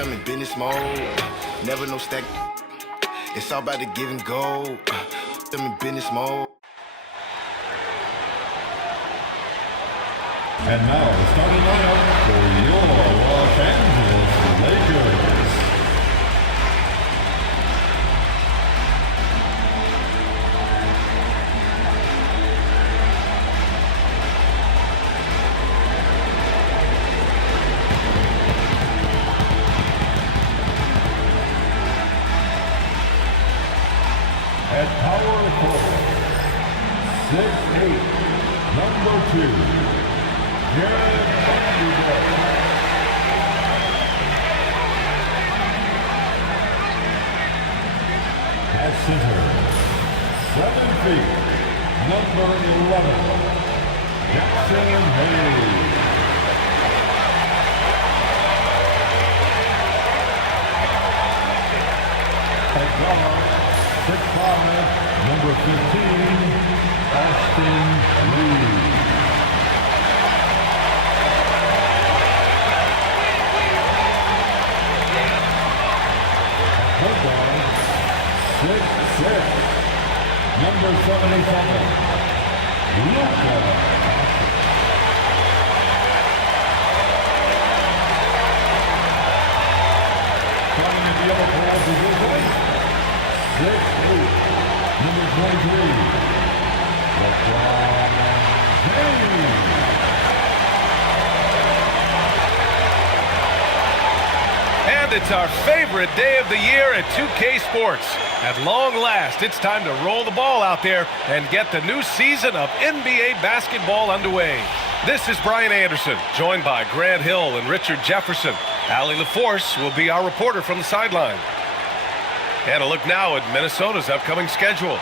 I'm in business mode. Never no stack. It's all about the give and go. I'm in business mode. And now, starting lineup for your Los Angeles Lakers. At power forward, 6'8", number 2. At center, 7 feet, number 11, Khensin Gaming. At guard, 6'5", number 15, Austin Reed. Football, 6'6", number 77, Luka. Playing at the other pole position, 6'8", number 23, LeBron James. And it's our favorite day of the year at 2K Sports. At long last, it's time to roll the ball out there and get the new season of NBA basketball underway. This is Brian Anderson, joined by Grant Hill and Richard Jefferson. Allie LaForce will be our reporter from the sideline. And a look now at Minnesota's upcoming schedule.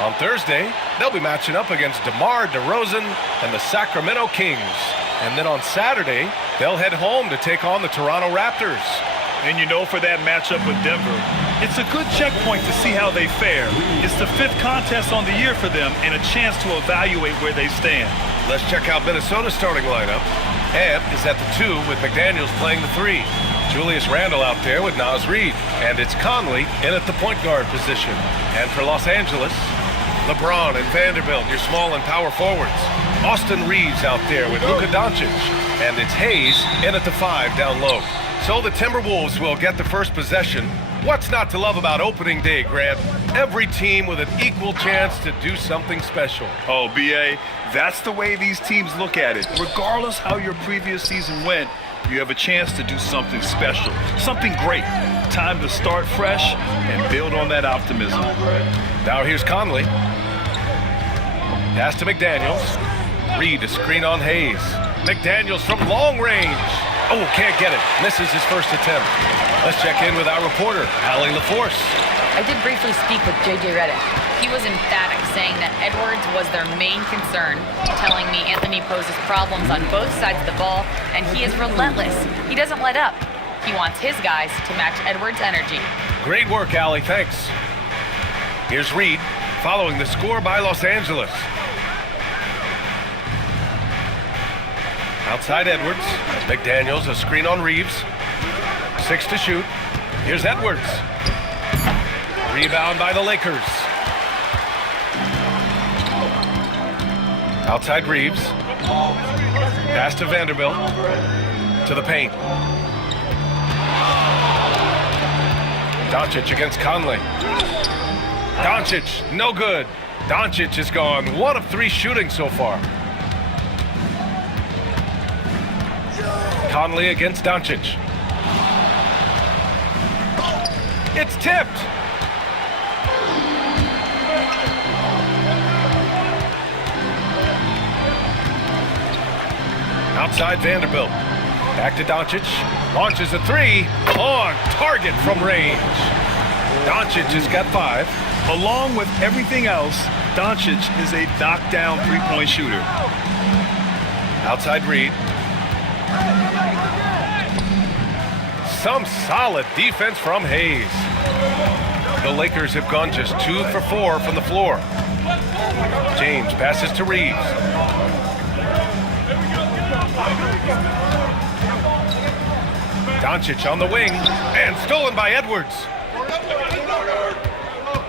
On Thursday, they'll be matching up against DeMar DeRozan and the Sacramento Kings. And then on Saturday, they'll head home to take on the Toronto Raptors. And you know, for that matchup with Denver, it's a good checkpoint to see how they fare. It's the 5th contest on the year for them and a chance to evaluate where they stand. Let's check out Minnesota's starting lineup. Ant is at the 2 with McDaniels playing the 3. Julius Randle out there with Naz Reid. And it's Conley in at the point guard position. And for Los Angeles, LeBron and Vanderbilt, your small and power forwards. Austin Reeves out there with Luka Doncic. And it's Hayes in at the 5 down low. So the Timberwolves will get the first possession. What's not to love about opening day, Grant? Every team with an equal chance to do something special. Oh, B.A., that's the way these teams look at it. Regardless how your previous season went, you have a chance to do something special, something great. Time to start fresh and build on that optimism. Now here's Conley. Pass to McDaniels. Reed a screen on Hayes. McDaniels from long range. Oh, can't get it. Misses his first attempt. Let's check in with our reporter, Allie LaForce. I did briefly speak with J.J. Redick. He was emphatic, saying that Edwards was their main concern, telling me Anthony poses problems on both sides of the ball, and he is relentless. He doesn't let up. He wants his guys to match Edwards' energy. Great work, Allie. Thanks. Here's Reed, following the score by Los Angeles. Outside Edwards. McDaniels, a screen on Reeves. 6 to shoot. Here's Edwards. Rebound by the Lakers. Outside Reeves. Pass to Vanderbilt. To the paint. Doncic against Conley. Doncic, no good. Doncic has gone 1 of 3 shooting so far. Conley against Doncic. It's tipped. Outside Vanderbilt. Back to Doncic. Launches a 3. On target from range. Doncic has got 5. Along with everything else, Doncic is a knockdown three-point shooter. Outside Reed. Some solid defense from Hayes. The Lakers have gone just 2 for 4 from the floor. James passes to Reeves. Doncic on the wing, and stolen by Edwards.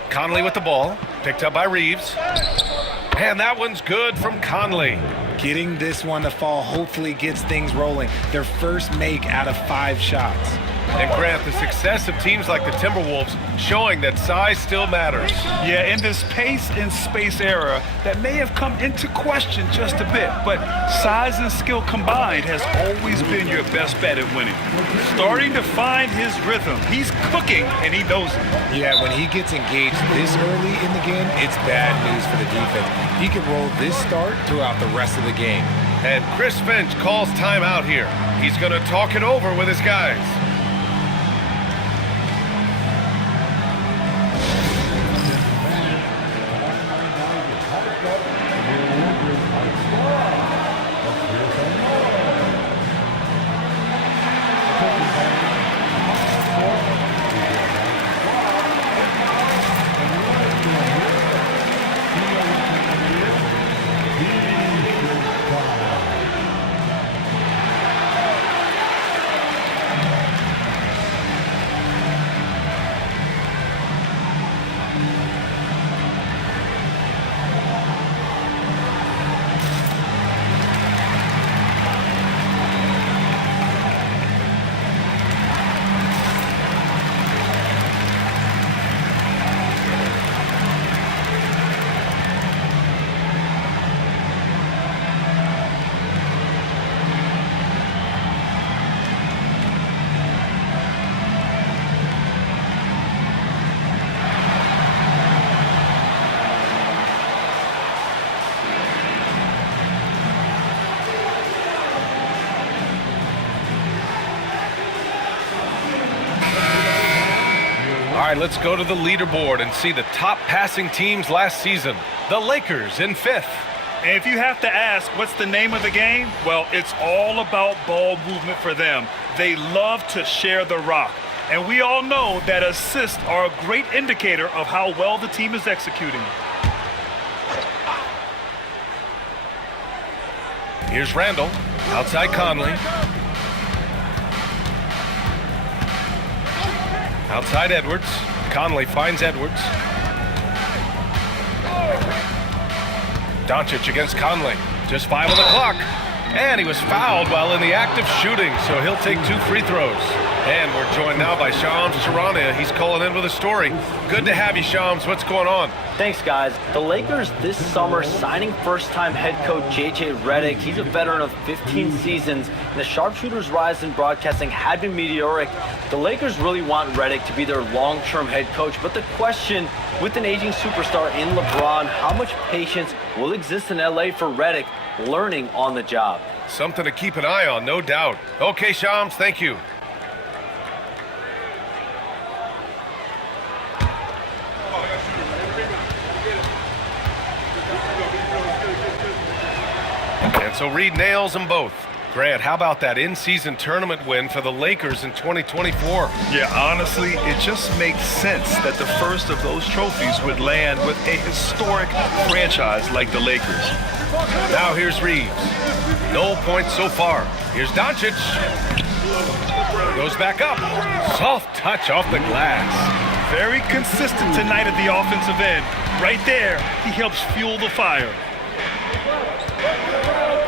Conley with the ball, picked up by Reeves. And that one's good from Conley. Getting this one to fall hopefully gets things rolling. Their first make out of 5 shots. And Grant, the success of teams like the Timberwolves showing that size still matters. Yeah, in this pace and space era, that may have come into question just a bit, but size and skill combined has always been your best bet at winning. Starting to find his rhythm. He's cooking, and he knows it. Yeah, when he gets engaged this early in the game, it's bad news for the defense. He can roll this start throughout the rest of the game. And Chris Finch calls timeout here. He's going to talk it over with his guys. All right, let's go to the leaderboard and see the top passing teams last season. The Lakers in 5th. And if you have to ask, what's the name of the game? Well, it's all about ball movement for them. They love to share the rock. And we all know that assists are a great indicator of how well the team is executing. Here's Randall, outside Conley. Outside Edwards. Conley finds Edwards. Doncic against Conley. Just 5 on the clock. And he was fouled while in the act of shooting, so he'll take 2 free throws. And we're joined now by Shams Charania. He's calling in with a story. Good to have you, Shams. What's going on? Thanks, guys. The Lakers this summer signing first-time head coach J.J. Redick. He's a veteran of 15 seasons, and the sharpshooter's rise in broadcasting had been meteoric. The Lakers really want Redick to be their long-term head coach, but the question, with an aging superstar in LeBron, how much patience will exist in L.A. for Redick learning on the job? Something to keep an eye on, no doubt. Okay, Shams, thank you. And so Reed nails them both. Grant, how about that in-season tournament win for the Lakers in 2024? Yeah, honestly, it just makes sense that the first of those trophies would land with a historic franchise like the Lakers. Now here's Reeves. No points so far. Here's Doncic. Goes back up. Soft touch off the glass. Very consistent tonight at the offensive end. Right there, he helps fuel the fire.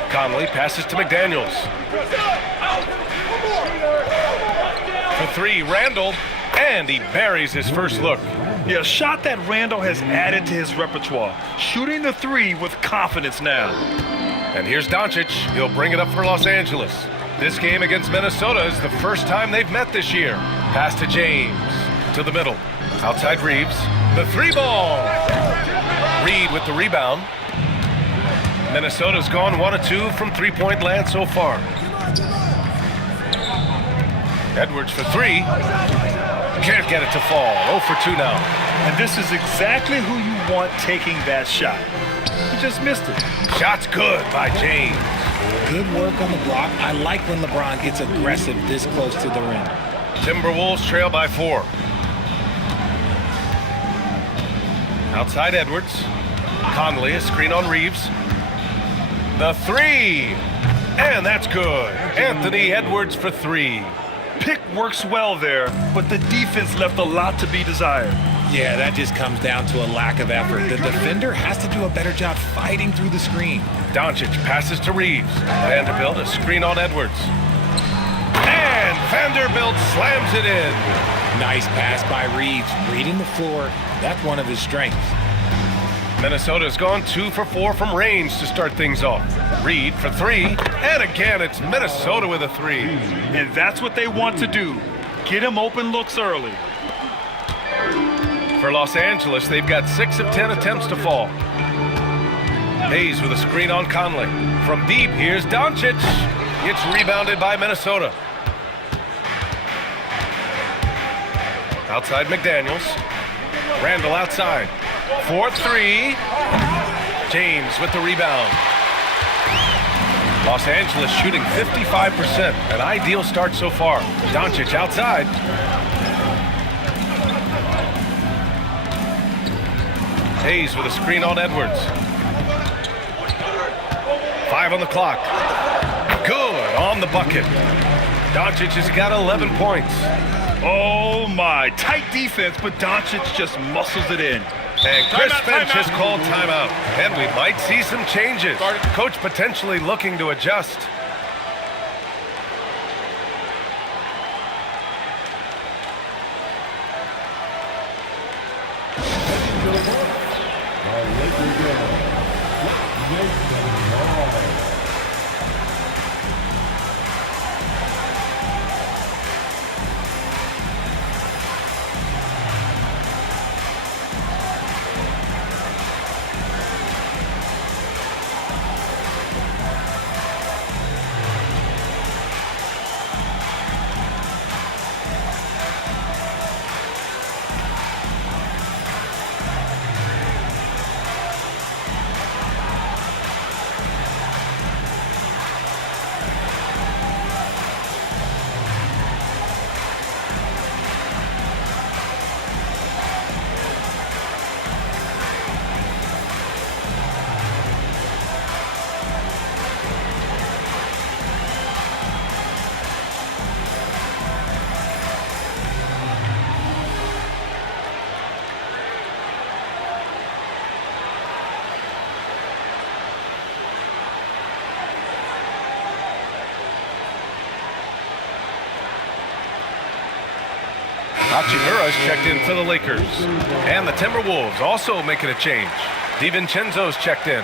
Conley passes to McDaniels. For 3, Randall, and he buries his first look. Yeah, a shot that Randall has added to his repertoire. Shooting the 3 with confidence now. And here's Doncic. He'll bring it up for Los Angeles. This game against Minnesota is the first time they've met this year. Pass to James. To the middle. Outside Reeves. The 3-ball. Reed with the rebound. Minnesota's gone 1 of 2 from three-point land so far. Edwards for 3. Can't get it to fall. 0 for 2 now. And this is exactly who you want taking that shot. He just missed it. Shot's good by James. Good work on the block. I like when LeBron gets aggressive this close to the rim. Timberwolves trail by 4. Outside Edwards. Conley, a screen on Reeves. The 3. And that's good. Anthony Edwards for 3. Pick works well there, but the defense left a lot to be desired. Yeah, that just comes down to a lack of effort. The defender has to do a better job fighting through the screen. Doncic passes to Reeves. Vanderbilt a screen on Edwards. And Vanderbilt slams it in. Nice pass by Reeves, reading the floor. That's one of his strengths. Minnesota's gone 2 for 4 from range to start things off. Reed for 3, and again it's Minnesota with a 3. And that's what they want to do. Get him open looks early. For Los Angeles, they've got 6 of 10 attempts to fall. Hayes with a screen on Conley. From deep, here's Doncic. It's rebounded by Minnesota. Outside McDaniels. Randall outside. 4-3. James with the rebound. Los Angeles shooting 55%. An ideal start so far. Doncic outside. Hayes with a screen on Edwards. 5 on the clock. Good on the bucket. Doncic has got 11 points. Oh my, tight defense, but Doncic just muscles it in. And Chris Finch has called timeout. And we might see some changes. Coach potentially looking to adjust. Hachimura's checked in for the Lakers. And the Timberwolves also making a change. DiVincenzo's checked in.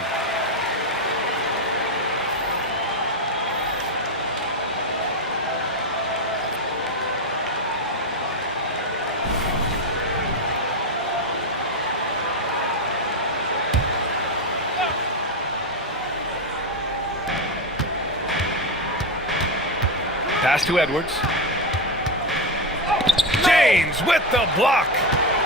Pass to Edwards. James with the block.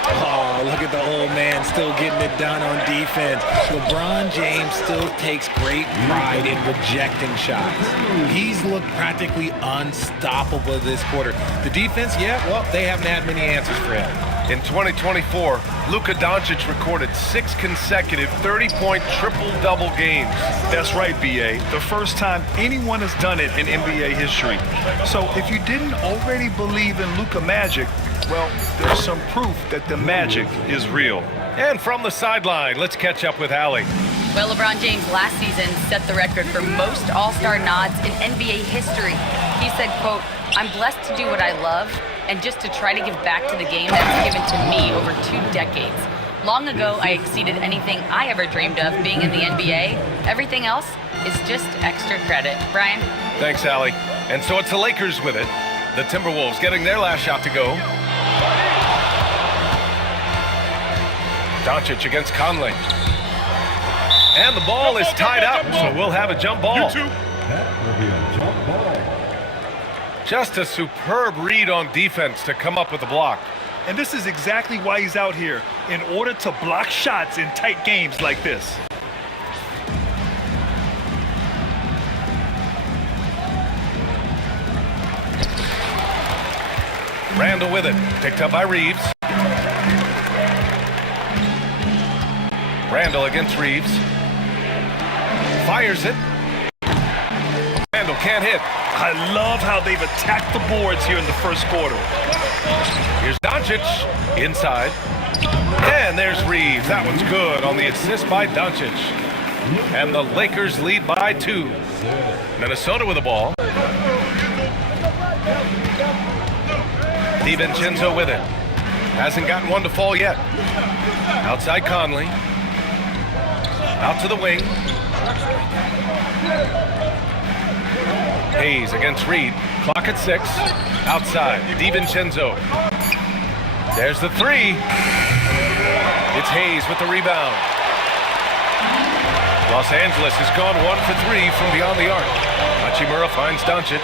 Oh, look at the old man still getting it done on defense. LeBron James still takes great pride in rejecting shots. He's looked practically unstoppable this quarter. The defense, yeah, well, they haven't had many answers for him. In 2024, Luka Doncic recorded 6 consecutive 30-point triple-double games. That's right, B.A. The first time anyone has done it in NBA history. So if you didn't already believe in Luka magic, well, there's some proof that the magic is real. And from the sideline, let's catch up with Allie. Well, LeBron James last season set the record for most All-Star nods in NBA history. He said, quote, "I'm blessed to do what I love and just to try to give back to the game that's given to me over 2 decades. Long ago, I exceeded anything I ever dreamed of being in the NBA. Everything else is just extra credit." Brian? Thanks, Allie. And so it's the Lakers with it. The Timberwolves getting their last shot to go. Doncic against Conley. And the ball is tied up, so we'll have a jump ball. That will be a jump ball. Just a superb read on defense to come up with the block. And this is exactly why he's out here, in order to block shots in tight games like this. Randall with it, picked up by Reeves. Randall against Reeves. Fires it. Randall can't hit. I love how they've attacked the boards here in the first quarter. Here's Doncic inside. And there's Reeves. That one's good on the assist by Doncic. And the Lakers lead by 2. Minnesota with the ball. DiVincenzo with it. Hasn't gotten one to fall yet. Outside Conley. Out to the wing. Hayes against Reed. Clock at 6. Outside. DiVincenzo. There's the 3. It's Hayes with the rebound. Los Angeles has gone 1 for 3 from beyond the arc. Hachimura finds Doncic.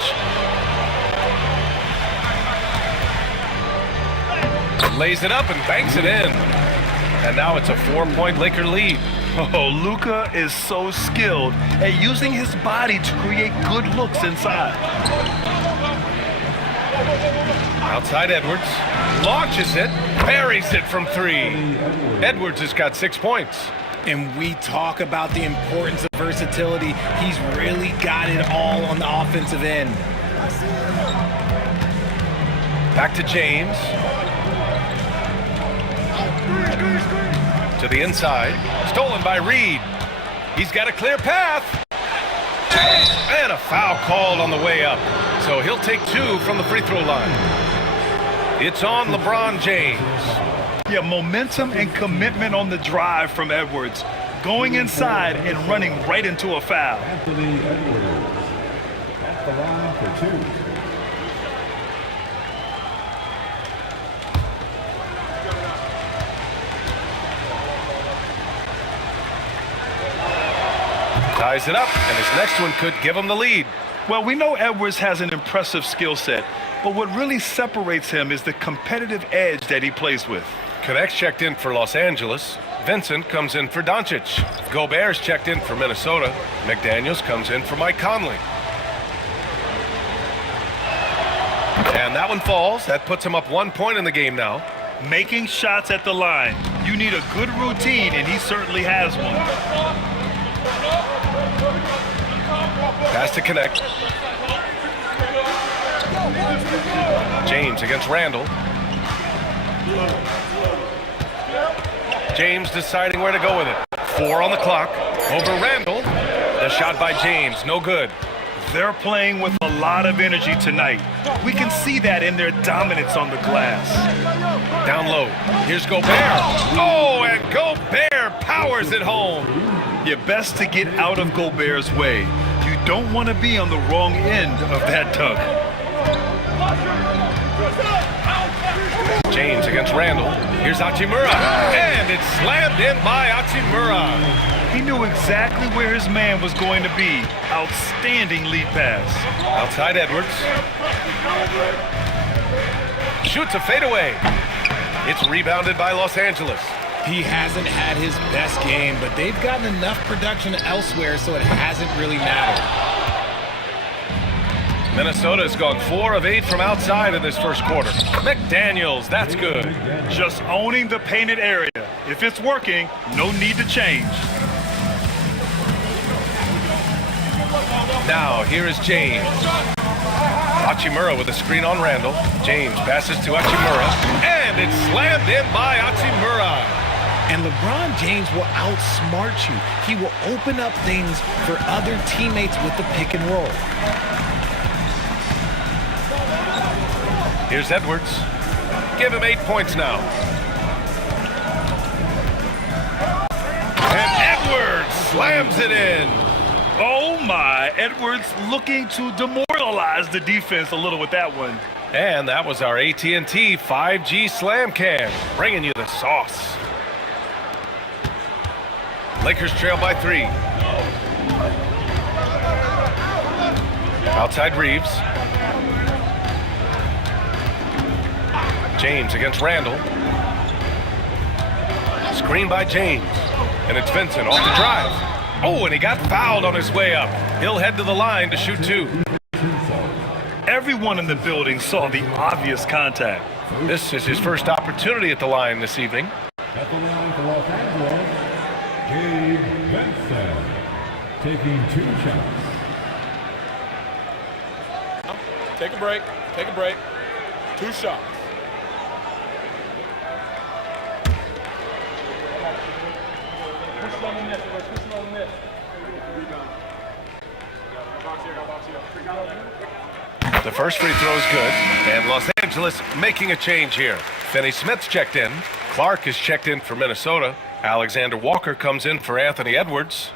Lays it up and banks it in. And now it's a 4-point Laker lead. Oh, Luka is so skilled at using his body to create good looks inside. Outside Edwards. Launches it. Parries it from 3. Edwards has got 6 points. And we talk about the importance of versatility. He's really got it all on the offensive end. Back to James. To the inside. Stolen by Reed. He's got a clear path. And a foul called on the way up. So he'll take 2 from the free throw line. It's on LeBron James. Yeah, momentum and commitment on the drive from Edwards. Going inside and running right into a foul. Anthony Edwards. Off the line for 2. Ties it up, and his next one could give him the lead. Well, we know Edwards has an impressive skill set, but what really separates him is the competitive edge that he plays with. Connect's checked in for Los Angeles. Vincent comes in for Doncic. Gobert's checked in for Minnesota. McDaniels comes in for Mike Conley. And that one falls. That puts him up 1 point in the game now. Making shots at the line. You need a good routine, and he certainly has one. Pass to Connect. James against Randall. James deciding where to go with it. 4 on the clock. Over Randall. The shot by James. No good. They're playing with a lot of energy tonight. We can see that in their dominance on the glass. Down low. Here's Gobert. Oh, and Gobert powers it home. You're best to get out of Gobert's way. You don't want to be on the wrong end of that dunk. James against Randall. Here's Hachimura. And it's slammed in by Hachimura. He knew exactly where his man was going to be. Outstanding lead pass. Outside Edwards. Shoots a fadeaway. It's rebounded by Los Angeles. He hasn't had his best game, but they've gotten enough production elsewhere, so it hasn't really mattered. Minnesota has gone 4 of 8 from outside in this first quarter. McDaniels, that's good. Just owning the painted area. If it's working, no need to change. Now, here is James. Hachimura with a screen on Randall. James passes to Hachimura. And it's slammed in by Hachimura. And LeBron James will outsmart you. He will open up things for other teammates with the pick and roll. Here's Edwards. Give him 8 points now. And Edwards slams it in. Oh my, Edwards looking to demoralize the defense a little with that one. And that was our AT&T 5G Slam Cam, bringing you the sauce. Lakers trail by 3. Outside Reeves. James against Randall. Screen by James. And it's Vincent off the drive. Oh, and he got fouled on his way up. He'll head to the line to shoot 2. Everyone in the building saw the obvious contact. This is his first opportunity at the line this evening. At the line for Los Angeles, Gabe Vincent, taking 2 shots. Take a break. Take a break. 2 shots. The first free throw is good, and Los Angeles making a change here. Finney Smith's checked in. Clark is checked in for Minnesota. Alexander Walker comes in for Anthony Edwards.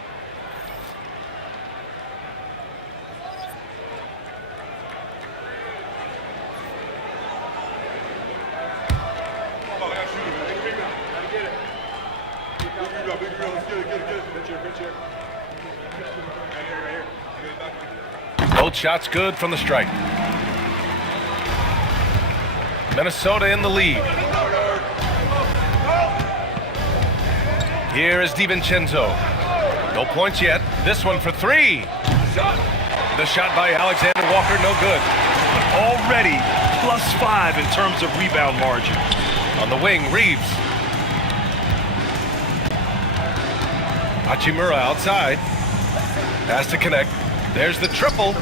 Both shots good from the stripe. Minnesota in the lead. Here is DiVincenzo. No points yet. This one for 3. The shot by Alexander Walker, no good. Already +5 in terms of rebound margin. On the wing, Reeves. Hachimura outside. Has to connect. There's the triple.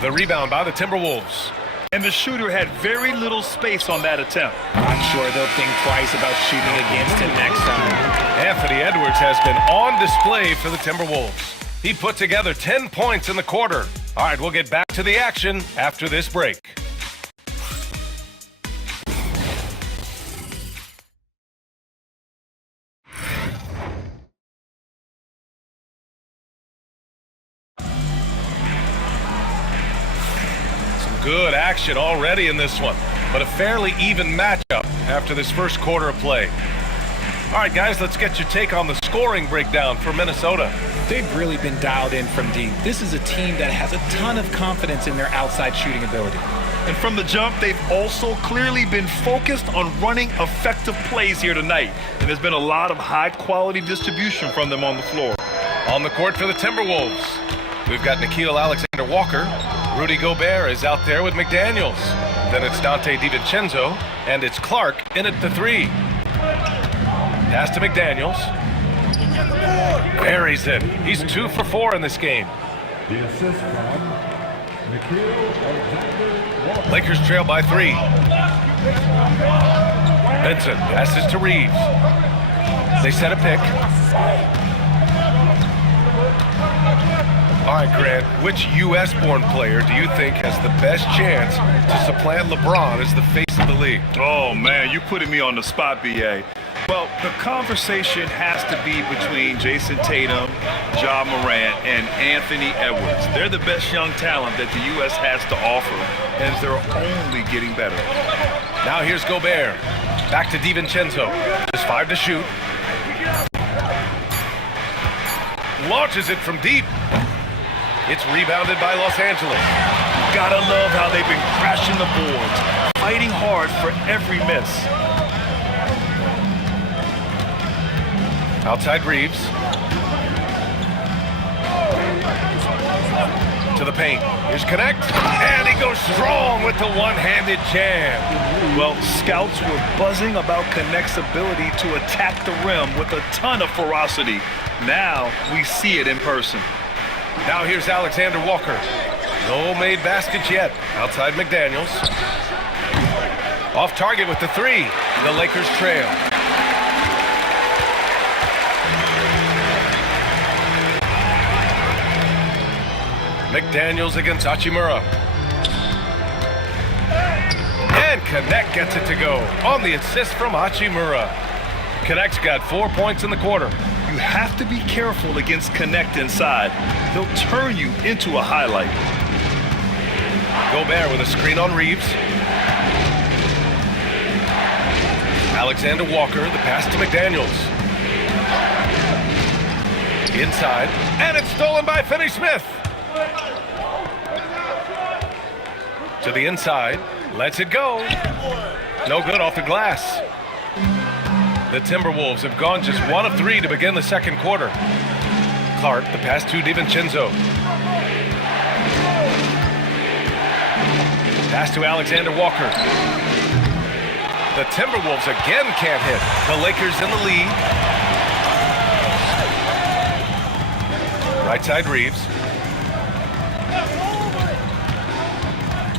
The rebound by the Timberwolves. And the shooter had very little space on that attempt. I'm sure they'll think twice about shooting against him next time. Anthony Edwards has been on display for the Timberwolves. He put together 10 points in the quarter. All right, we'll get back to the action after this break. Good action already in this one, but a fairly even matchup after this first quarter of play. All right, guys, let's get your take on the scoring breakdown for Minnesota. They've really been dialed in from deep. This is a team that has a ton of confidence in their outside shooting ability. And from the jump, they've also clearly been focused on running effective plays here tonight. And there's been a lot of high-quality distribution from them on the floor. On the court for the Timberwolves, we've got Nickeil Alexander-Walker. Rudy Gobert is out there with McDaniels. Then it's Dante DiVincenzo, and it's Clark in at the 3. Pass to McDaniels. Buries it. He's 2 for 4 in this game. The assist from Nickeil Alexander-Walker. Lakers trail by 3. Benson passes to Reeves. They set a pick. All right, Grant, which U.S.-born player do you think has the best chance to supplant LeBron as the face of the league? Oh, man, you're putting me on the spot, B.A. Well, the conversation has to be between Jason Tatum, Ja Morant, and Anthony Edwards. They're the best young talent that the U.S. has to offer, and they're only getting better. Now here's Gobert. Back to DiVincenzo. Just 5 to shoot. Launches it from deep. It's rebounded by Los Angeles. Gotta love how they've been crashing the boards, fighting hard for every miss. Outside Reeves. To the paint. Here's Connect. And he goes strong with the one-handed jam. Well, scouts were buzzing about Connect's ability to attack the rim with a ton of ferocity. Now we see it in person. Now here's Alexander Walker. No made baskets yet. Outside McDaniels. Off target with the 3. The Lakers trail. McDaniels against Hachimura. And Connect gets it to go on the assist from Hachimura. Connect's got 4 points in the quarter. You have to be careful against Connect inside. He'll turn you into a highlight. Gobert with a screen on Reeves. Alexander Walker, the pass to McDaniels. Inside, and it's stolen by Finney Smith. To the inside, lets it go. No good off the glass. The Timberwolves have gone just 1 of 3 to begin the second quarter. Clark, the pass to DiVincenzo. Pass to Alexander Walker. The Timberwolves again can't hit. The Lakers in the lead. Right side Reeves.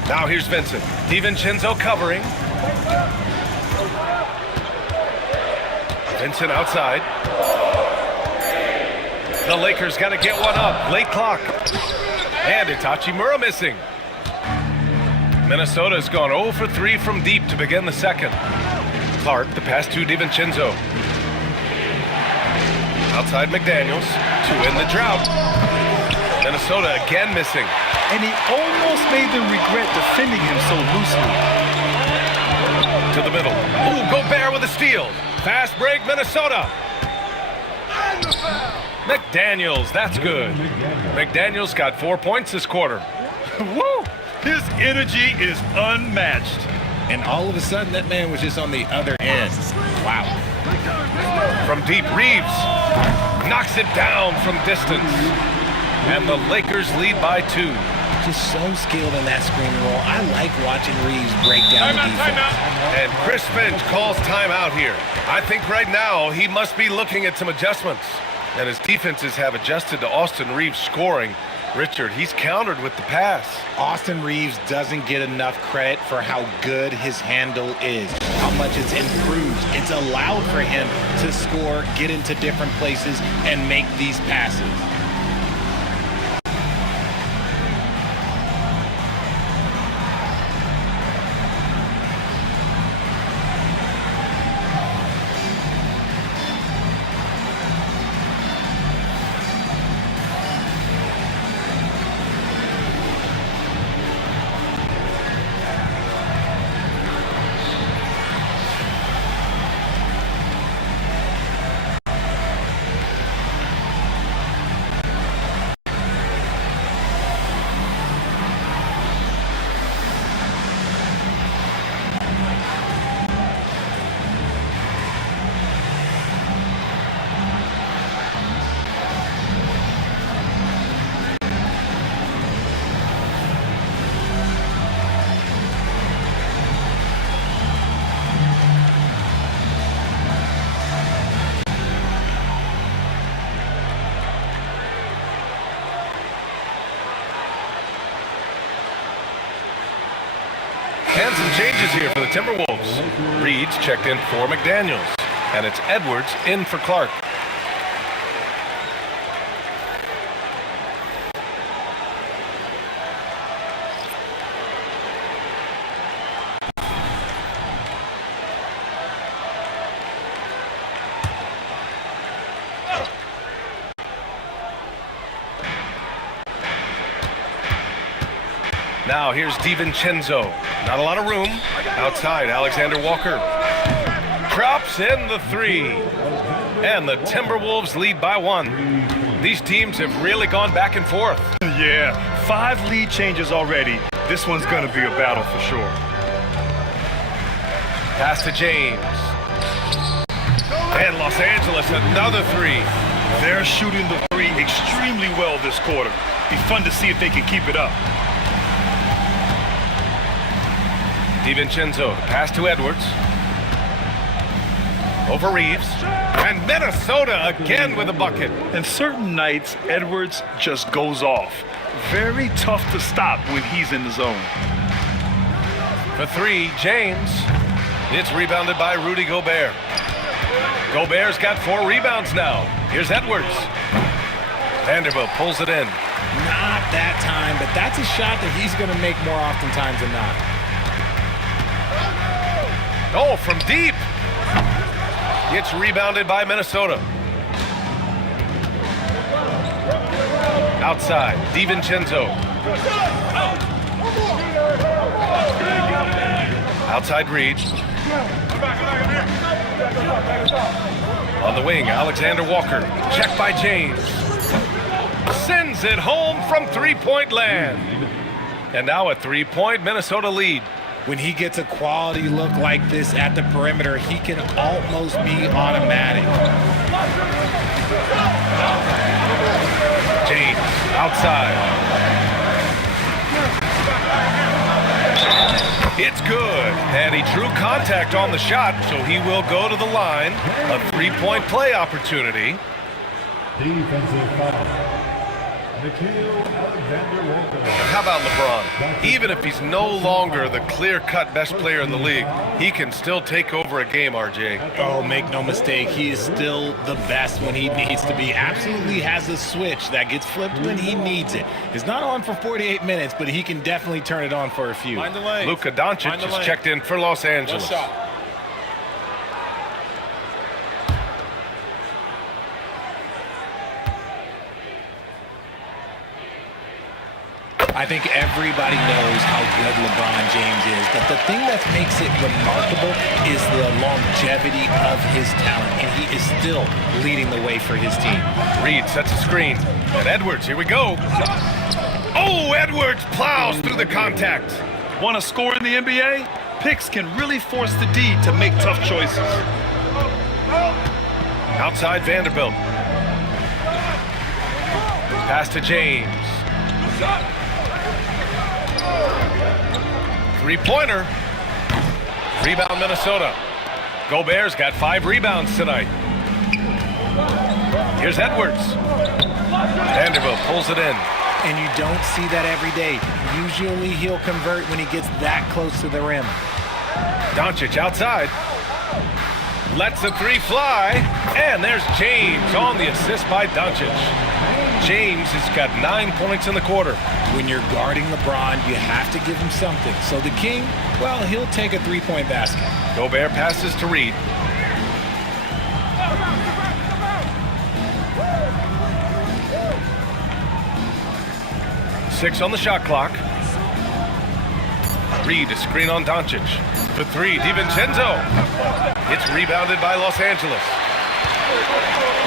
Now here's Vincent. DiVincenzo covering. Vincent outside. The Lakers got to get one up. Late clock. And Hachimura missing. Minnesota's gone 0 for 3 from deep to begin the second. Clark, the pass to DiVincenzo. Outside McDaniels to end the drought. Minnesota again missing. And he almost made them regret defending him so loosely. To the middle. Ooh, Gobert with a steal. Fast break, Minnesota. McDaniels, that's good. McDaniels got 4 points this quarter. Woo! His energy is unmatched. And all of a sudden, that man was just on the other end. Wow. From deep, Reeves knocks it down from distance. And the Lakers lead by 2. Just so skilled in that screen roll. I like watching Reeves break down the defense. And Chris Finch calls timeout here. I think right now he must be looking at some adjustments. And his defenses have adjusted to Austin Reeves scoring. Richard, he's countered with the pass. Austin Reeves doesn't get enough credit for how good his handle is, how much it's improved. It's allowed for him to score, get into different places, and make these passes. And some changes here for the Timberwolves. Reed's checked in for McDaniels. And it's Edwards in for Clark. Now here's DiVincenzo. Not a lot of room. Outside, Alexander Walker. Drops in the 3. And the Timberwolves lead by 1. These teams have really gone back and forth. Yeah, 5 lead changes already. This one's going to be a battle for sure. Pass to James. And Los Angeles, another 3. They're shooting the 3 extremely well this quarter. Be fun to see if they can keep it up. DiVincenzo, pass to Edwards. Over Reeves. And Minnesota again with a bucket. And certain nights, Edwards just goes off. Very tough to stop when he's in the zone. For 3, James. It's rebounded by Rudy Gobert. Gobert's got 4 rebounds now. Here's Edwards. Vanderbilt pulls it in. Not that time, but that's a shot that he's going to make more oftentimes than not. Oh, from deep. It's rebounded by Minnesota. Outside, DiVincenzo. Outside Reed. On the wing, Alexander Walker. Checked by James. Sends it home from three-point land. And now a 3-point Minnesota lead. When he gets a quality look like this at the perimeter, he can almost be automatic. James, outside. It's good, and he drew contact on the shot, so he will go to the line. A 3-point play opportunity. Defensive foul. How about LeBron? Even if he's no longer the clear-cut best player in the league, he can still take over a game, RJ. Oh, make no mistake, he is still the best when he needs to be. Absolutely has a switch that gets flipped when he needs it. It's not on for 48 minutes, but he can definitely turn it on for a few. Luka Doncic is checked in for Los Angeles. I think everybody knows how good LeBron James is, but the thing that makes it remarkable is the longevity of his talent, and he is still leading the way for his team. Reed sets a screen, and Edwards, here we go. Oh, Edwards plows through the contact. Want to score in the NBA? Picks can really force the D to make tough choices. Outside Vanderbilt. Pass to James. Three-pointer. Rebound Minnesota. Gobert's got 5 rebounds tonight. Here's Edwards. Vanderbilt pulls it in. And you don't see that every day. Usually he'll convert when he gets that close to the rim. Doncic outside. Lets the 3 fly. And there's James on the assist by Doncic. James has got 9 points in the quarter. When you're guarding LeBron, you have to give him something. So the King, well, he'll take a 3-point basket. Gobert passes to Reed. Six on the shot clock. Reed, a screen on Doncic. For 3, DiVincenzo. It's rebounded by Los Angeles.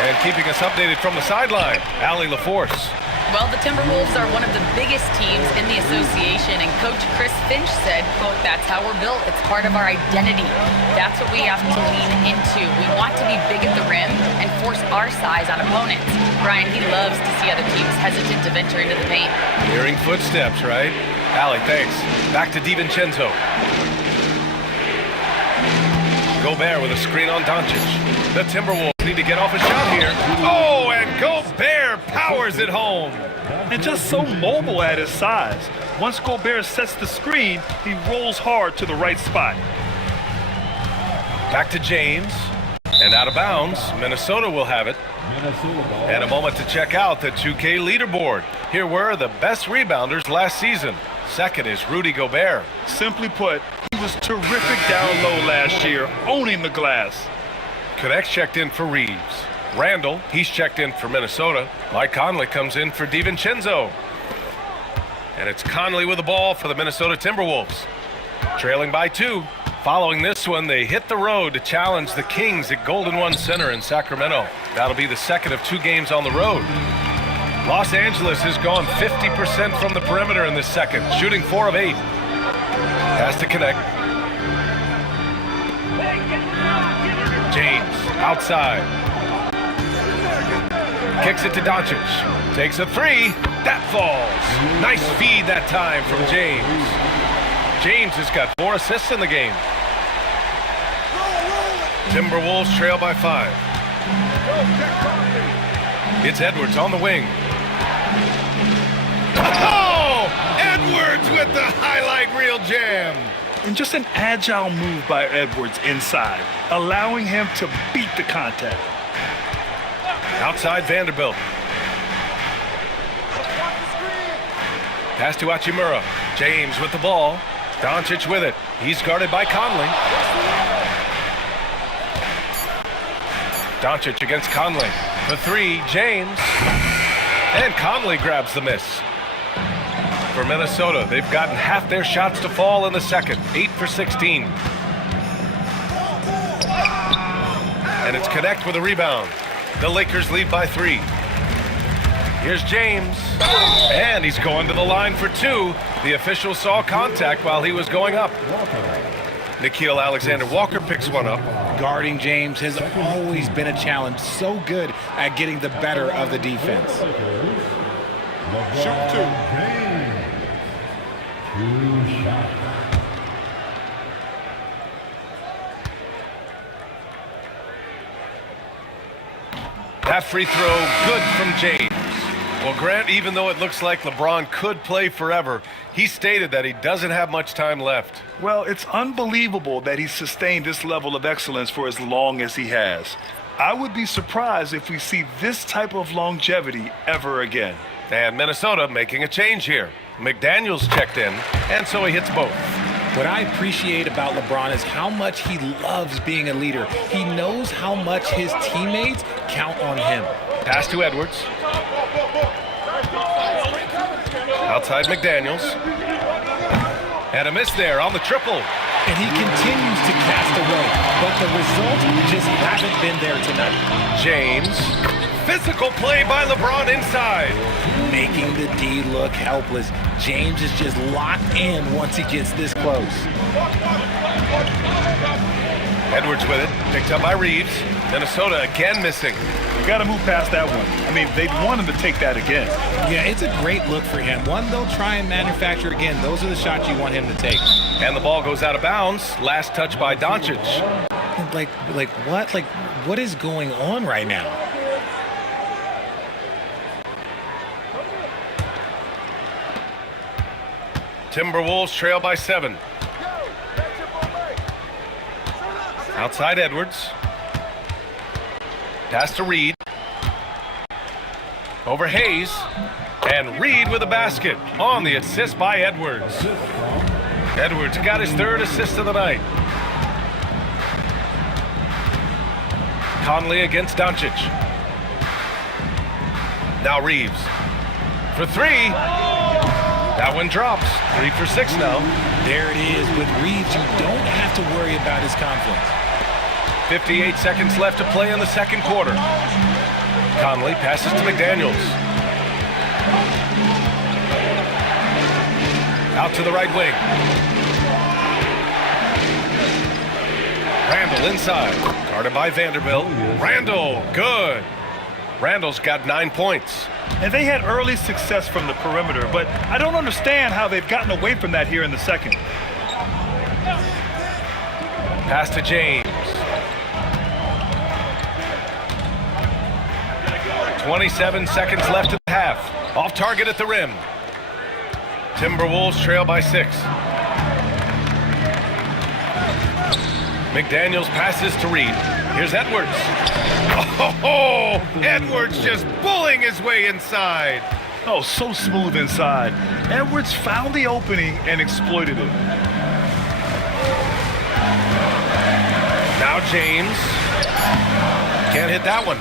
And keeping us updated from the sideline, Allie LaForce. Well, the Timberwolves are one of the biggest teams in the association, and Coach Chris Finch said, quote, "That's how we're built. It's part of our identity. That's what we have to lean into. We want to be big at the rim and force our size on opponents." Brian, he loves to see other teams hesitant to venture into the paint. Hearing footsteps, right? Allie, thanks. Back to DiVincenzo. Gobert with a screen on Doncic. The Timberwolves need to get off a shot here. Oh, and Gobert powers it home. And just so mobile at his size. Once Gobert sets the screen, he rolls hard to the right spot. Back to James. And out of bounds. Minnesota will have it. And a moment to check out the 2K leaderboard. Here were the best rebounders last season. Second is Rudy Gobert. Simply put, he was terrific down low last year, owning the glass. Connects checked in for Reeves. Randall, he's checked in for Minnesota. Mike Conley comes in for DiVincenzo. And it's Conley with the ball for the Minnesota Timberwolves. Trailing by 2. Following this one, they hit the road to challenge the Kings at Golden One Center in Sacramento. That'll be the second of 2 games on the road. Los Angeles has gone 50% from the perimeter in this second, shooting 4 of 8. Has to connect. James, outside. Kicks it to Doncic. Takes a 3. That falls. Nice feed that time from James. James has got 4 assists in the game. Timberwolves trail by 5. It's Edwards on the wing. Oh! Edwards with the highlight reel jam. And just an agile move by Edwards inside, allowing him to beat the contact. Outside Vanderbilt. Pass to Hachimura. James with the ball. Doncic with it. He's guarded by Conley. Doncic against Conley. For 3, James. And Conley grabs the miss. For Minnesota, they've gotten half their shots to fall in the second. 8 for 16. And it's Connect with a rebound. The Lakers lead by 3. Here's James. And he's going to the line for 2. The official saw contact while he was going up. Nickeil Alexander-Walker picks one up. Guarding James has always been a challenge. So good at getting the better of the defense. Shoot 2. 2 shots. That free throw good from James. Well, Grant, even though it looks like LeBron could play forever, he stated that he doesn't have much time left. Well, it's unbelievable that he's sustained this level of excellence for as long as he has. I would be surprised if we see this type of longevity ever again. And Minnesota making a change here. McDaniels checked in, and so he hits both. What I appreciate about LeBron is how much he loves being a leader. He knows how much his teammates count on him. Pass to Edwards. Outside McDaniels. And a miss there on the triple. And he continues to cast away, but the results just haven't been there tonight. James. Physical play by LeBron inside. Making the D look helpless. James is just locked in once he gets this close. Edwards with it. Picked up by Reeves. Minnesota again missing. You got to move past that one. I mean, they'd want him to take that again. Yeah, it's a great look for him. One they'll try and manufacture again. Those are the shots you want him to take. And the ball goes out of bounds. Last touch by Doncic. Like what? Like, what is going on right now? Timberwolves trail by 7. Outside Edwards. Pass to Reed. Over Hayes. And Reed with a basket on the assist by Edwards. Edwards got his 3rd assist of the night. Conley against Doncic. Now Reeves. For 3. That one drops. 3 for 6 now. There it is. With Reeves, you don't have to worry about his confidence. 58 seconds left to play in the second quarter. Conley passes to McDaniels. Out to the right wing. Randall inside. Guarded by Vanderbilt. Randall, good. Randall's got 9 points. And they had early success from the perimeter, but I don't understand how they've gotten away from that here in the second. Pass to James. 27 seconds left in the half. Off target at the rim. Timberwolves trail by 6. McDaniels passes to Reed. Here's Edwards. Oh, Edwards just bullying his way inside. Oh, so smooth inside. Edwards found the opening and exploited it. Now James. Can't hit that one.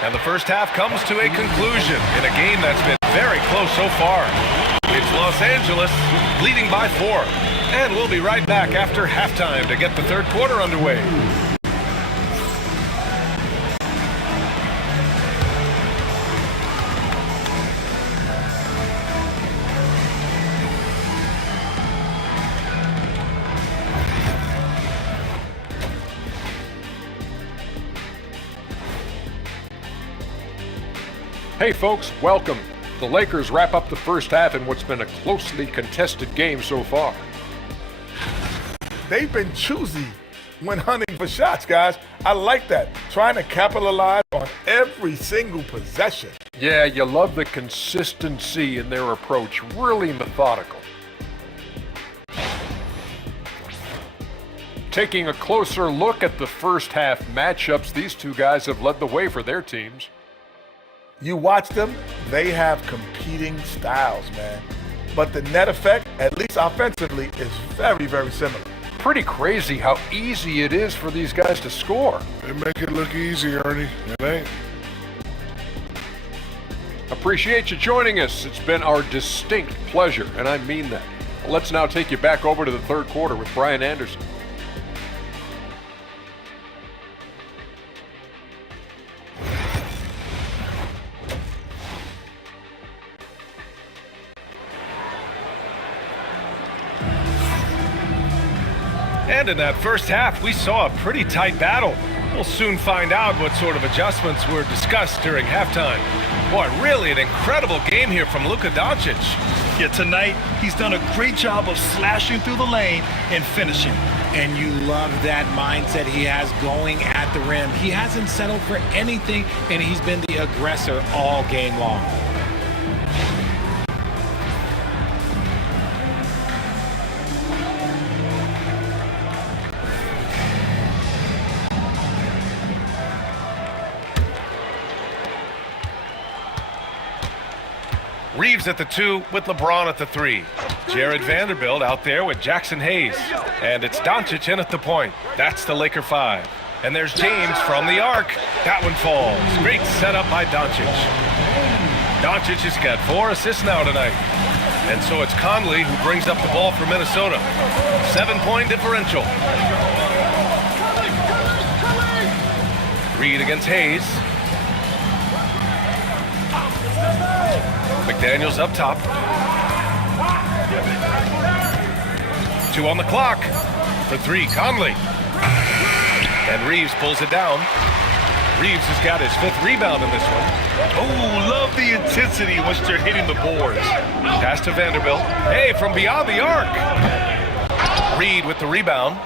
And the first half comes to a conclusion in a game that's been very close so far. It's Los Angeles leading by 4. And we'll be right back after halftime to get the third quarter underway. Hey folks, welcome. The Lakers wrap up the first half in what's been a closely contested game so far. They've been choosy when hunting for shots, guys. I like that. Trying to capitalize on every single possession. Yeah, you love the consistency in their approach. Really methodical. Taking a closer look at the first half matchups, these two guys have led the way for their teams. You watch them, they have competing styles, man. But the net effect, at least offensively, is very, very similar. Pretty crazy how easy it is for these guys to score. They make it look easy, Ernie. It ain't. Appreciate you joining us. It's been our distinct pleasure, and I mean that. Let's now take you back over to the third quarter with Brian Anderson. And in that first half, we saw a pretty tight battle. We'll soon find out what sort of adjustments were discussed during halftime. Boy, really an incredible game here from Luka Doncic. Yet tonight, he's done a great job of slashing through the lane and finishing. And you love that mindset he has going at the rim. He hasn't settled for anything, and he's been the aggressor all game long. Reeves at the 2 with LeBron at the 3. Jared Vanderbilt out there with Jackson Hayes. And it's Doncic in at the point. That's the Laker 5. And there's James from the arc. That one falls. Great setup by Doncic. Doncic has got 4 assists now tonight. And so it's Conley who brings up the ball for Minnesota. 7-point differential. Reed against Hayes. McDaniels up top. 2 on the clock. For 3, Conley. And Reeves pulls it down. Reeves has got his 5th rebound in this one. Oh, love the intensity once they're hitting the boards. Pass to Vanderbilt. Hey, from beyond the arc. Reed with the rebound.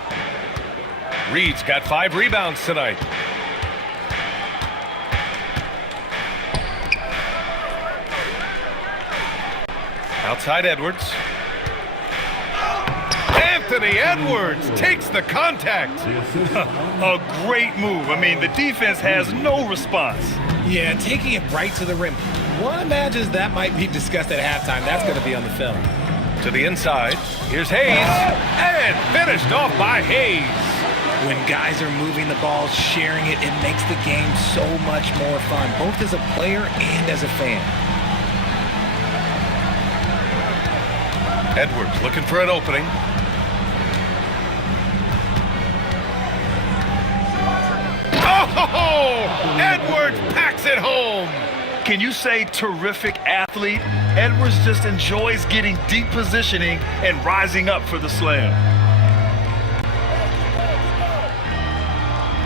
Reed's got 5 rebounds tonight. Outside Edwards. Anthony Edwards takes the contact. A great move. I mean, the defense has no response. Yeah, taking it right to the rim. One imagines that might be discussed at halftime. That's going to be on the film. To the inside. Here's Hayes. And finished off by Hayes. When guys are moving the ball, sharing it, it makes the game so much more fun, both as a player and as a fan. Edwards looking for an opening. Oh, Edwards packs it home. Can you say terrific athlete? Edwards just enjoys getting deep positioning and rising up for the slam.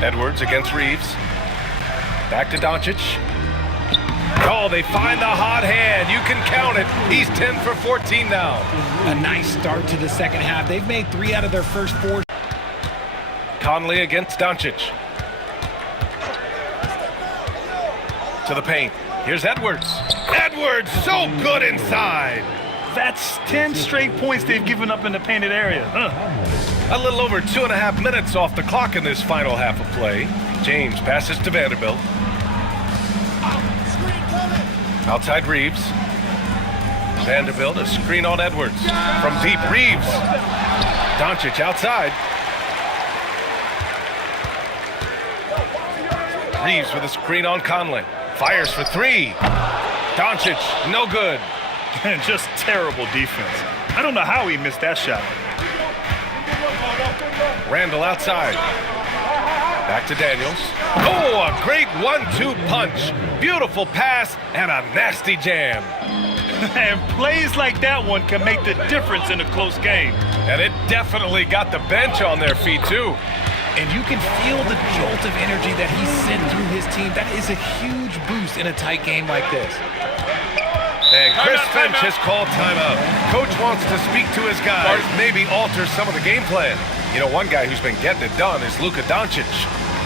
Edwards against Reeves. Back to Doncic. Oh, they find the hot hand. You can count it. He's 10 for 14 now. A nice start to the second half. They've made 3 out of their first 4. Conley against Doncic. To the paint. Here's Edwards. Edwards, so good inside. That's 10 straight points they've given up in the painted area. A little over 2.5 minutes off the clock in this final half of play. James passes to Vanderbilt. Outside Reeves. Vanderbilt, a screen on Edwards. From deep, Reeves. Doncic outside. Reeves with a screen on Conley. Fires for 3. Doncic, no good. Just terrible defense. I don't know how he missed that shot. Randall outside. Back to Daniels. Oh, a great 1-2 punch. Beautiful pass and a nasty jam. And plays like that one can make the difference in a close game. And it definitely got the bench on their feet, too. And you can feel the jolt of energy that he sent through his team. That is a huge boost in a tight game like this. And Chris Finch has called timeout. Coach wants to speak to his guys, maybe alter some of the game plan. You know, one guy who's been getting it done is Luka Doncic.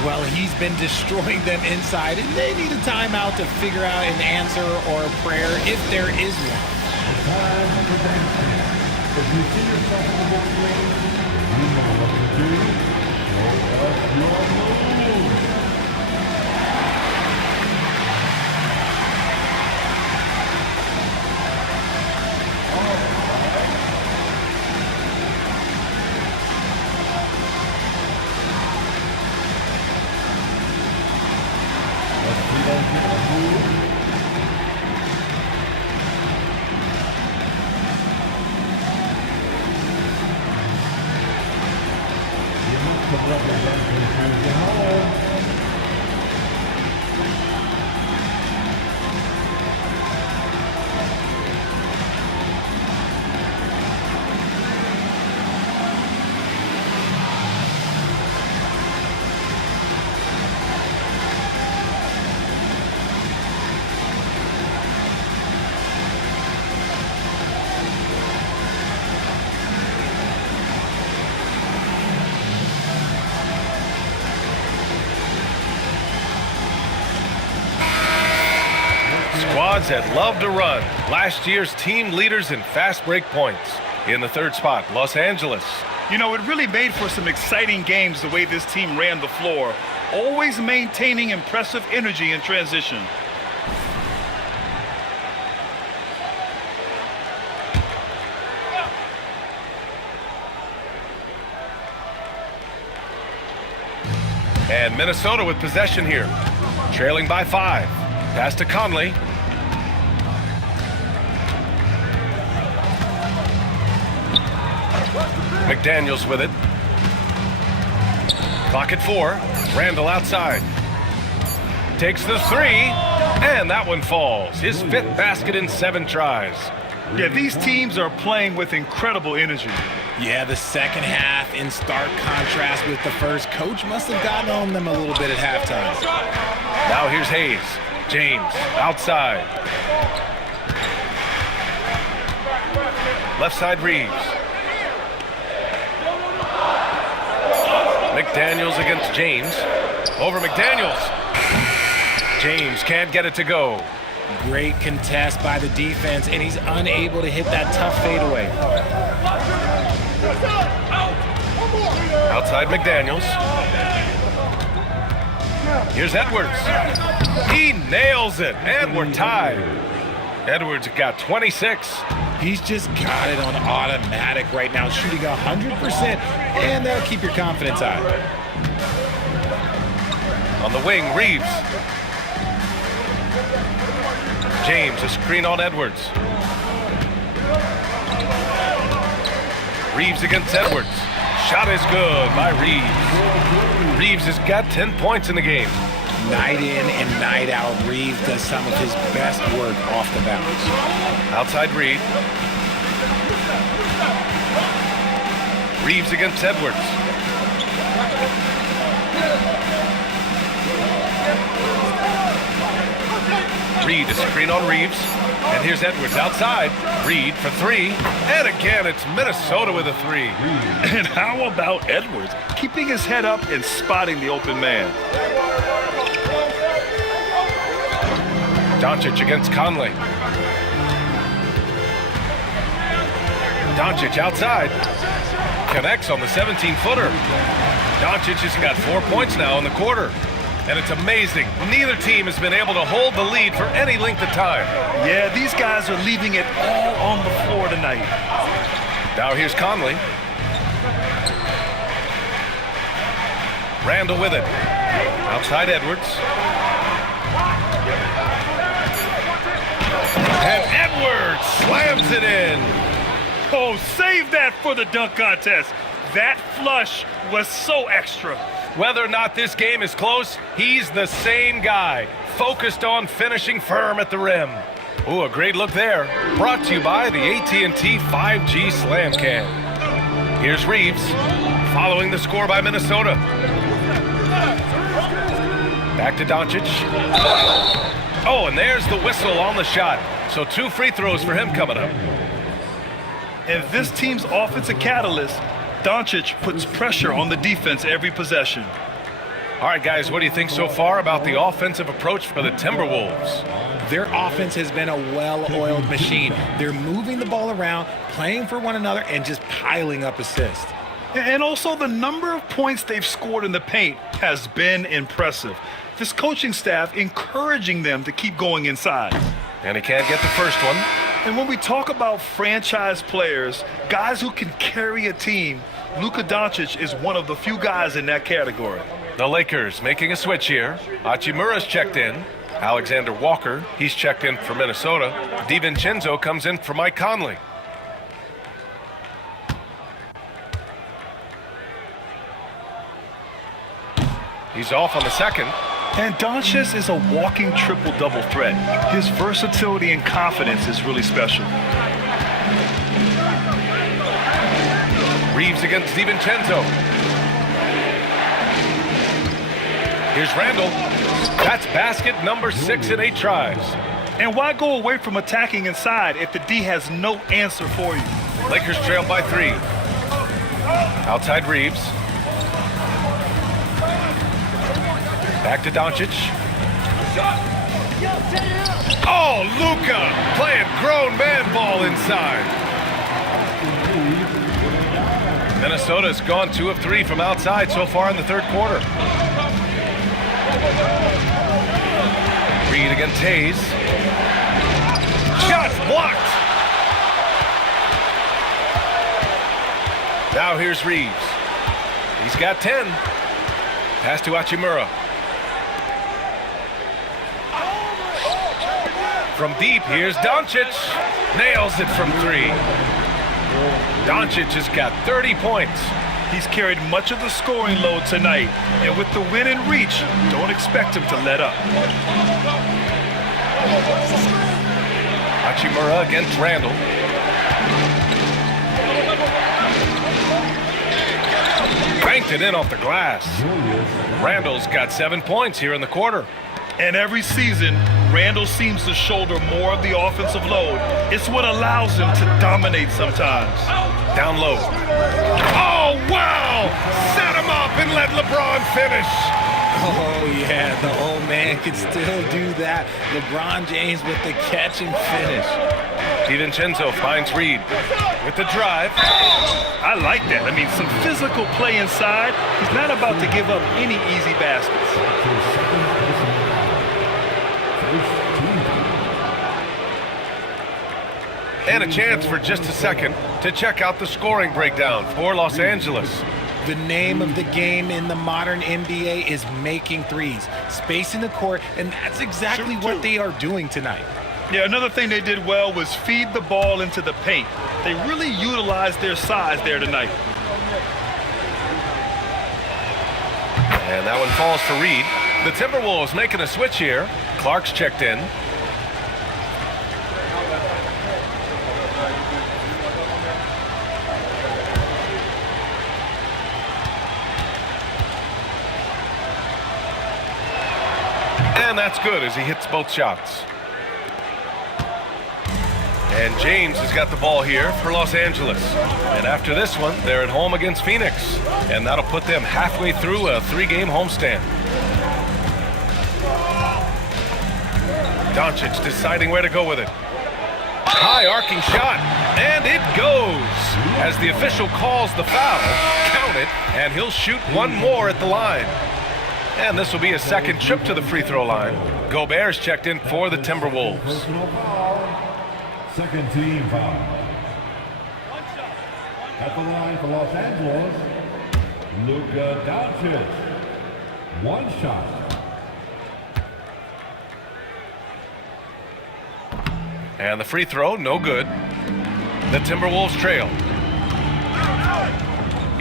Well, he's been destroying them inside, and they need a timeout to figure out an answer or a prayer if there is one. If you see yourself in the ball game, you know what to do. Show us your moves. squads that love to run. Last year's team leaders in fast break points. In the third spot, Los Angeles. You know, it really made for some exciting games the way this team ran the floor, always maintaining impressive energy in transition. And Minnesota with possession here. Trailing by 5. Pass to Conley. McDaniels with it. Clock at 4. Randall outside. Takes the 3. And that one falls. His 5th basket in 7 tries. Yeah, these teams are playing with incredible energy. Yeah, the second half in stark contrast with the first. Coach must have gotten on them a little bit at halftime. Now here's Hayes. James outside. Left side Reeves. McDaniels against James. Over McDaniels. James can't get it to go. Great contest by the defense, and he's unable to hit that tough fadeaway. Outside McDaniels. Here's Edwards. He nails it, and we're tied. Edwards got 26. He's just got it on automatic right now, shooting 100%, and that'll keep your confidence high. On the wing, Reeves. James, a screen on Edwards. Reeves against Edwards. Shot is good by Reeves. Reeves has got 10 points in the game. Night in and night out, Reeves does some of his best work off the bounce. Outside Reed. Reeves against Edwards. Reed, a screen on Reeves. And here's Edwards outside. Reed for 3. And again, it's Minnesota with a 3. And how about Edwards keeping his head up and spotting the open man? Doncic against Conley. Doncic outside. Connects on the 17-footer. Doncic has got 4 points now in the quarter. And it's amazing. Neither team has been able to hold the lead for any length of time. Yeah, these guys are leaving it all on the floor tonight. Now here's Conley. Randall with it. Outside Edwards. And Edwards slams it in. Oh, save that for the dunk contest. That flush was so extra. Whether or not this game is close, he's the same guy, focused on finishing firm at the rim. Ooh, a great look there. Brought to you by the AT&T 5G Slam Cam. Here's Reeves, following the score by Minnesota. Back to Doncic. Oh, and there's the whistle on the shot. So 2 free throws for him coming up. And this team's offensive catalyst, Doncic puts pressure on the defense every possession. All right, guys, what do you think so far about the offensive approach for the Timberwolves? Their offense has been a well-oiled machine. They're moving the ball around, playing for one another, and just piling up assists. And also the number of points they've scored in the paint has been impressive. This coaching staff encouraging them to keep going inside. And he can't get the first one. And when we talk about franchise players, guys who can carry a team, Luka Doncic is one of the few guys in that category. The Lakers making a switch here. Hachimura's checked in. Alexander Walker, he's checked in for Minnesota. DiVincenzo comes in for Mike Conley. He's off on the second. And Doncic is a walking triple-double threat. His versatility and confidence is really special. Reeves against DiVincenzo. Here's Randall. That's basket number 6 in 8 tries. And why go away from attacking inside if the D has no answer for you? Lakers trail by 3. Outside Reeves. Back to Doncic. Oh, Luka playing grown man ball inside. Minnesota's gone 2 of 3 from outside so far in the third quarter. Reed against Hayes. Shot blocked. Now here's Reeves. He's got 10. Pass to Hachimura. From deep, here's Doncic. Nails it from 3. Doncic has got 30 points. He's carried much of the scoring load tonight, and with the win and reach, don't expect him to let up. Hachimura against Randall. Banked it in off the glass. Randall's got 7 points here in the quarter. And every season, Randall seems to shoulder more of the offensive load. It's what allows him to dominate sometimes. Down low. Oh, wow! Set him up and let LeBron finish. Oh, yeah, the old man can still do that. LeBron James with the catch and finish. DiVincenzo finds Reed with the drive. I like that. I mean, some physical play inside. He's not about to give up any easy baskets. And a chance for just a second to check out the scoring breakdown for Los Angeles. The name of the game in the modern NBA is making threes, spacing the court, and that's exactly what they are doing tonight. Yeah, another thing they did well was feed the ball into the paint. They really utilized their size there tonight. And that one falls for Reed. The Timberwolves making a switch here. Clark's checked in. And that's good as he hits both shots. And James has got the ball here for Los Angeles. And after this one, they're at home against Phoenix. And that'll put them halfway through a 3-game homestand. Doncic deciding where to go with it. High arcing shot, and it goes. As the official calls the foul, count it, and he'll shoot one more at the line. And this will be his second trip to the free throw line. Gobert's checked in for the Timberwolves. Personal foul. Second team foul. At the line for Los Angeles, Luka Doncic. One shot. And the free throw, no good. The Timberwolves trail.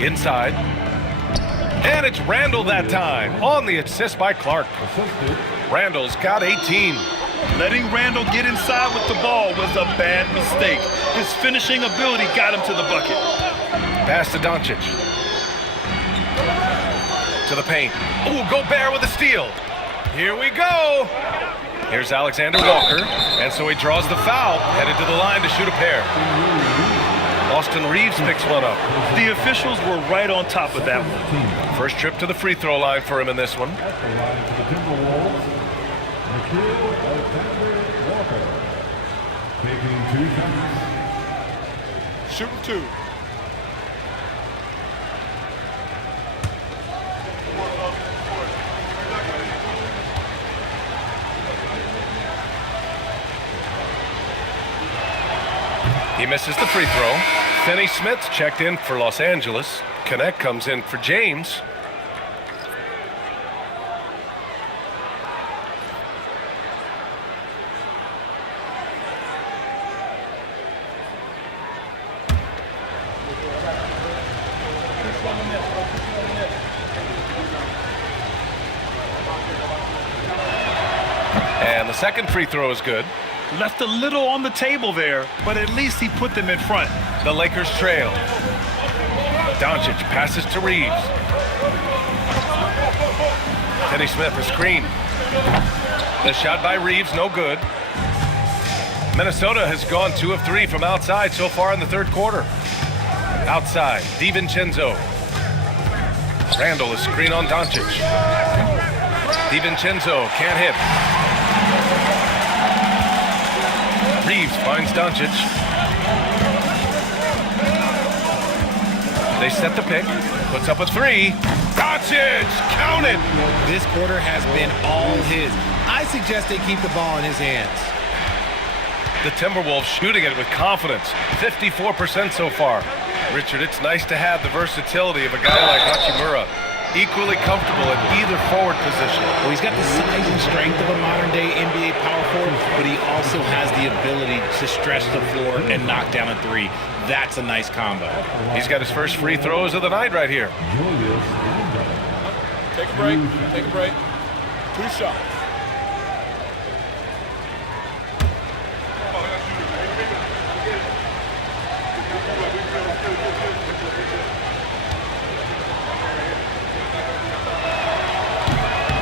Inside. And it's Randall that time on the assist by Clark. Randall's got 18. Letting Randall get inside with the ball was a bad mistake. His finishing ability got him to the bucket. Pass to Doncic. To the paint. Ooh, Gobert with a steal. Here we go. Here's Alexander Walker. And so he draws the foul, headed to the line to shoot a pair. Austin Reeves picks one up. The officials were right on top of that one. First trip to the free throw line for him in this one. At the line for the Timberwolves, Walker. Taking 2 shots. Shooting 2. He misses the free throw. Finney Smith's checked in for Los Angeles. Connect comes in for James. And the second free throw is good. Left a little on the table there, but at least he put them in front. The Lakers trail. Doncic passes to Reeves. Finney Smith a screen. The shot by Reeves, no good. Minnesota has gone 2 of 3 from outside so far in the third quarter. Outside, DiVincenzo. Randall is screen on Doncic. DiVincenzo can't hit. Reeves finds Doncic. They set the pick. Puts up a three. Doncic! Count it! This quarter has been all his. I suggest they keep the ball in his hands. The Timberwolves shooting it with confidence. 54% so far. Richard, it's nice to have the versatility of a guy like Hachimura. Equally comfortable in either forward position. Well, he's got the size and strength of a modern-day NBA power forward, but he also has the ability to stretch the floor and knock down a three. That's a nice combo. He's got his first free throws of the night right here. Take a break. Take a break. 2 shots.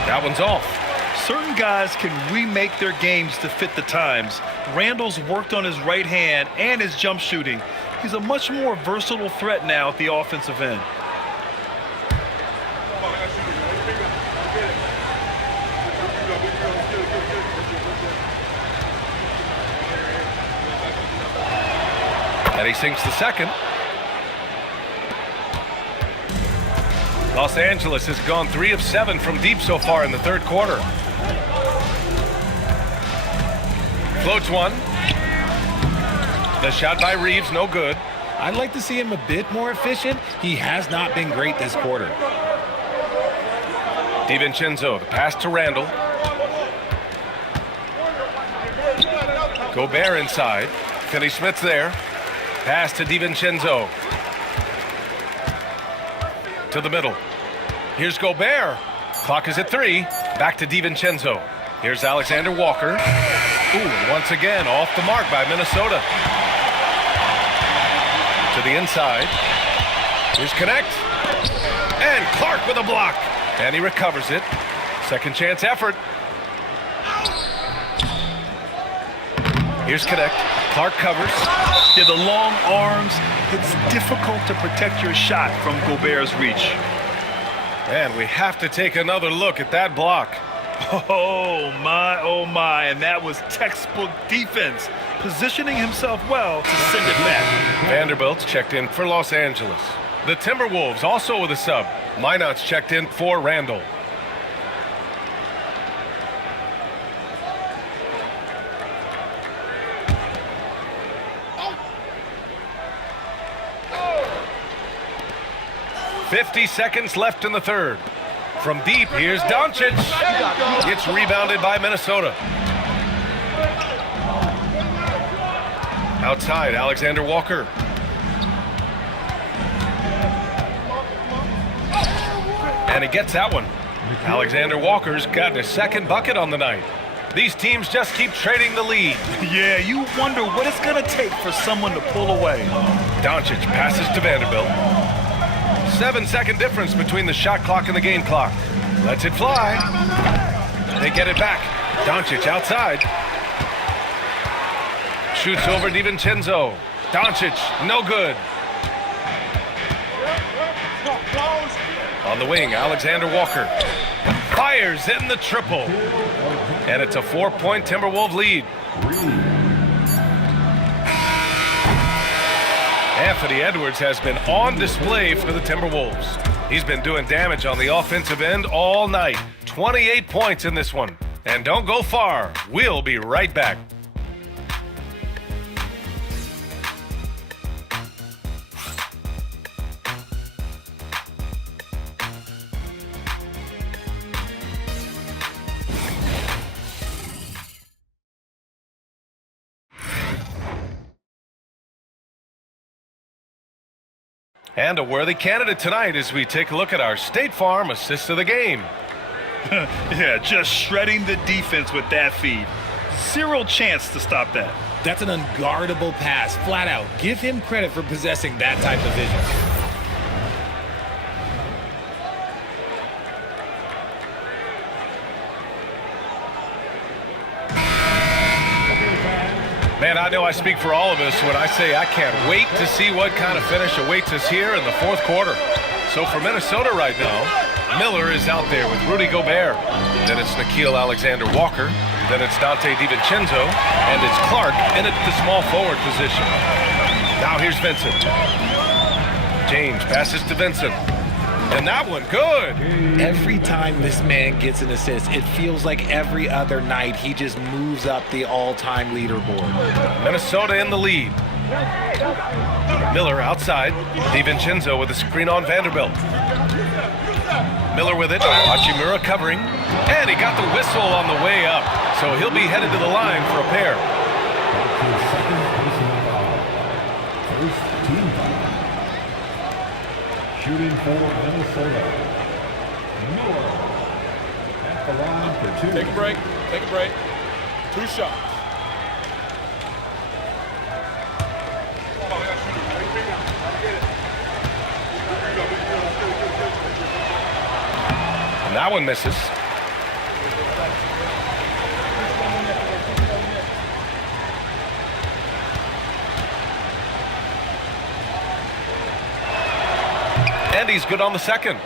That one's off. Certain guys can remake their games to fit the times. Randall's worked on his right hand and his jump shooting. He's a much more versatile threat now at the offensive end. And he sinks the second. Los Angeles has gone 3 of 7 from deep so far in the third quarter. Floats one. The shot by Reeves, no good. I'd like to see him a bit more efficient. He has not been great this quarter. DiVincenzo, the pass to Randall. Gobert inside. Finney-Smith's there. Pass to DiVincenzo. To the middle. Here's Gobert. Clock is at 3. Back to DiVincenzo. Here's Alexander Walker. Ooh, once again off the mark by Minnesota. To the inside. Here's Connect. And Clark with a block. And he recovers it. Second chance effort. Here's Connect. Clark covers. Yeah, the long arms. It's difficult to protect your shot from Gobert's reach. And we have to take another look at that block. Oh my, and that was textbook defense. Positioning himself well to send it back. Vanderbilt's checked in for Los Angeles. The Timberwolves also with a sub. Minot's checked in for Randall. Oh. 50 seconds left in the third. From deep, here's Doncic. It's rebounded by Minnesota. Outside, Alexander Walker. And he gets that one. Alexander Walker's gotten his second bucket on the night. These teams just keep trading the lead. Yeah, you wonder what it's going to take for someone to pull away. Doncic passes to Vanderbilt. 7-second difference between the shot clock and the game clock. Lets it fly. They get it back. Doncic outside. Shoots over DiVincenzo. Doncic, no good. On the wing, Alexander Walker. Fires in the triple. And it's a 4-point Timberwolves lead. Anthony Edwards has been on display for the Timberwolves. He's been doing damage on the offensive end all night. 28 points in this one. And don't go far. We'll be right back. And a worthy candidate tonight as we take a look at our State Farm assist of the game. Yeah, just shredding the defense with that feed. Zero chance to stop that. That's an unguardable pass, flat out. Give him credit for possessing that type of vision. Man, I know I speak for all of us when I say I can't wait to see what kind of finish awaits us here in the fourth quarter. So for Minnesota right now, Miller is out there with Rudy Gobert. Then it's Nickeil Alexander Walker. Then it's Dante DiVincenzo, and it's Clark in at the small forward position. Now here's Vincent. James passes to Vincent. And that one, good. Every time this man gets an assist, it feels like every other night he just moves up the all-time leaderboard. Minnesota in the lead. Miller outside. DiVincenzo with a screen on Vanderbilt. Miller with it. Hachimura covering. And he got the whistle on the way up. So he'll be headed to the line for a pair. First team foul. Shooting for Minnesota. Miller at the line for two. Take a break. Take a break. 2 shots. And that one misses. And he's good on the second.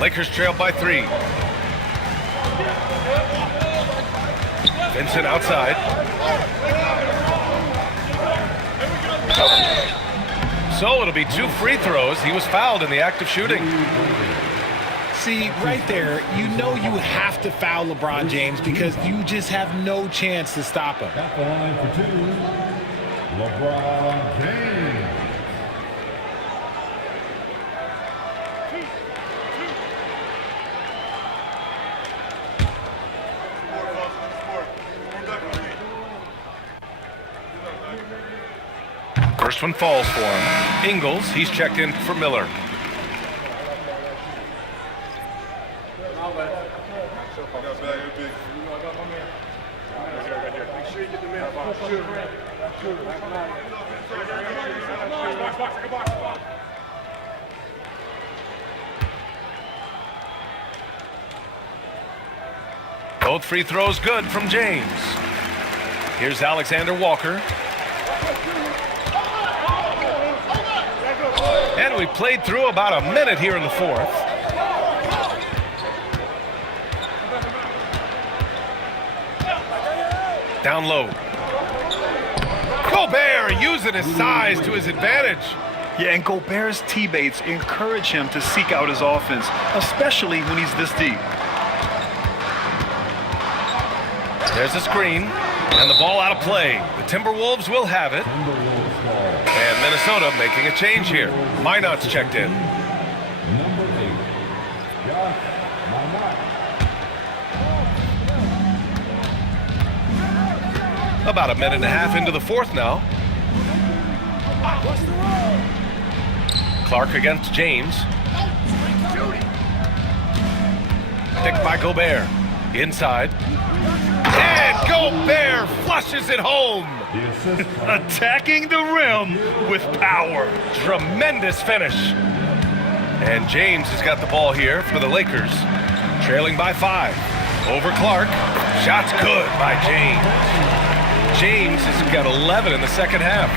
Lakers trail by 3. Vincent outside. So it'll be 2 free throws. He was fouled in the act of shooting. See, right there, you know you have to foul LeBron James because you just have no chance to stop him. At the line for 2, LeBron James. First one falls for him. Ingles, he's checked in for Miller. Both free throws good from James. Here's Alexander Walker. And we played through about a minute here in the fourth. Down low. Gobert using his size to his advantage. Yeah, and Gobert's teammates encourage him to seek out his offense, especially when he's this deep. There's a screen, and the ball out of play. The Timberwolves will have it. And Minnesota making a change here. Minot's checked in. Number 8, Josh Minot. About a minute and a half into the fourth now. Clark against James. Picked by Gobert. Inside. And Gobert flushes it home. Attacking the rim with power. Tremendous finish. And James has got the ball here for the Lakers. Trailing by 5. Over Clark. Shot's good by James. James has got 11 in the second half.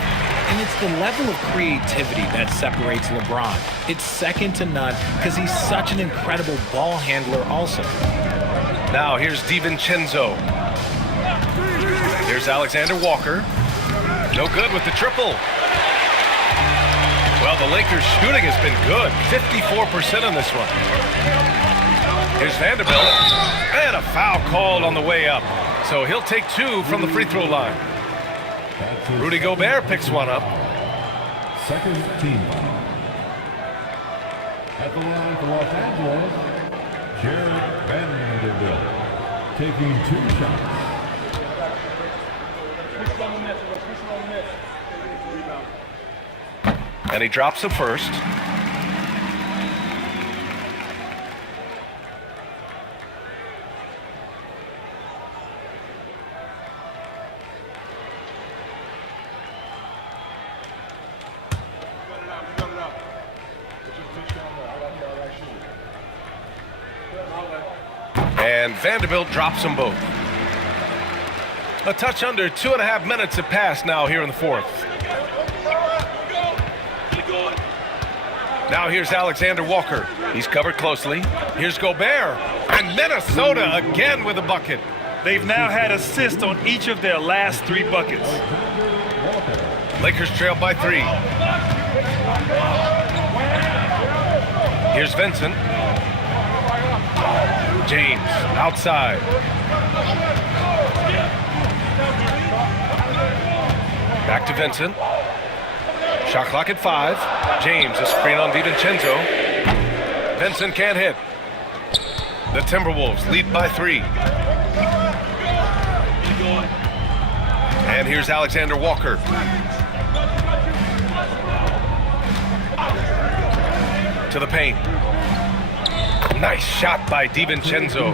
And it's the level of creativity that separates LeBron. It's second to none because he's such an incredible ball handler also. Now here's DiVincenzo. Here's Alexander Walker. No good with the triple. Well, the Lakers' shooting has been good. 54% on this one. Here's Vanderbilt. And a foul called on the way up. So he'll take 2 from the free throw line. Rudy Gobert picks one up. Second team foul. At the line for Los Angeles, Jared Vanderbilt taking 2 shots. And he drops the first. And Vanderbilt drops them both. A touch under 2.5 minutes have passed now here in the fourth. Now here's Alexander Walker. He's covered closely. Here's Gobert. And Minnesota again with a bucket. They've now had assists on each of their last 3 buckets. Lakers trail by 3. Here's Vincent. James outside. Back to Vincent. Shot clock at 5. James, a screen on DiVincenzo. Vincent can't hit. The Timberwolves lead by 3. And here's Alexander Walker. To the paint. Nice shot by DiVincenzo.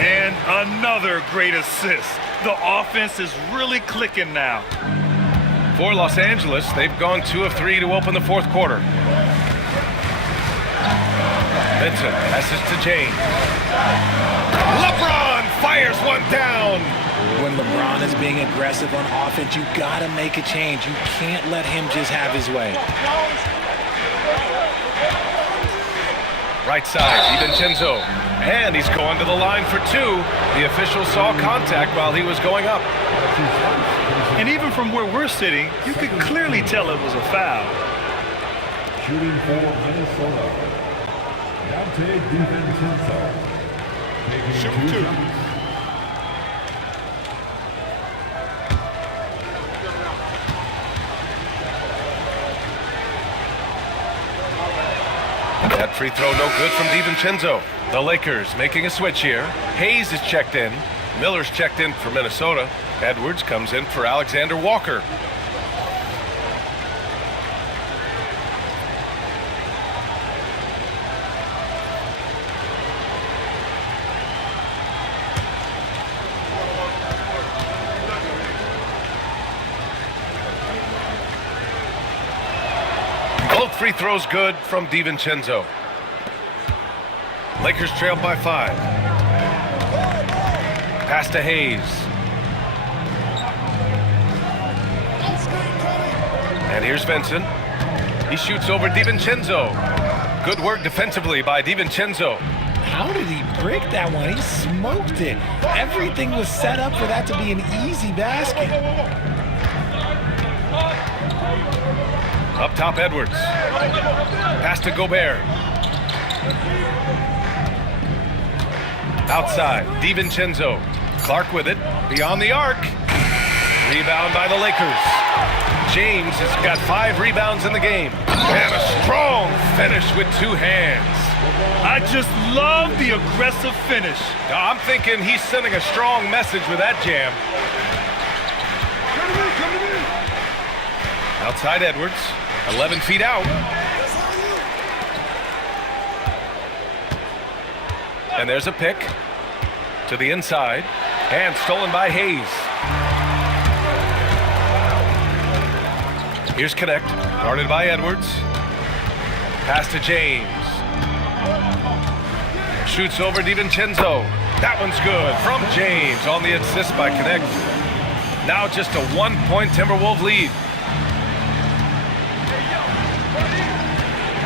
And another great assist. The offense is really clicking now. For Los Angeles, they've gone 2 of 3 to open the 4th quarter. Vincent passes to James. LeBron fires one down. When LeBron is being aggressive on offense, you gotta make a change. You can't let him just have his way. Right side, DiVincenzo. And he's going to the line for 2. The official saw contact while he was going up. And even from where we're sitting, you could clearly tell it was a foul. Shooting for Minnesota, Dante DiVincenzo. Taking 2 shots. That free throw no good from DiVincenzo. The Lakers making a switch here. Hayes is checked in. Miller's checked in for Minnesota. Edwards comes in for Alexander Walker. Both free throws good from DiVincenzo. Lakers trail by 5. Pass to Hayes. And here's Vincent. He shoots over DiVincenzo. Good work defensively by DiVincenzo. How did he break that one? He smoked it. Everything was set up for that to be an easy basket. Up top, Edwards. Pass to Gobert. Outside, DiVincenzo. Clark with it. Beyond the arc. Rebound by the Lakers. James has got 5 rebounds in the game. And a strong finish with 2 hands. I just love the aggressive finish. I'm thinking he's sending a strong message with that jam. Outside Edwards. 11 feet out. And there's a pick to the inside. And stolen by Hayes. Here's Connect. Guarded by Edwards. Pass to James. Shoots over DiVincenzo. That one's good from James on the assist by Connect. Now just a 1-point Timberwolves lead.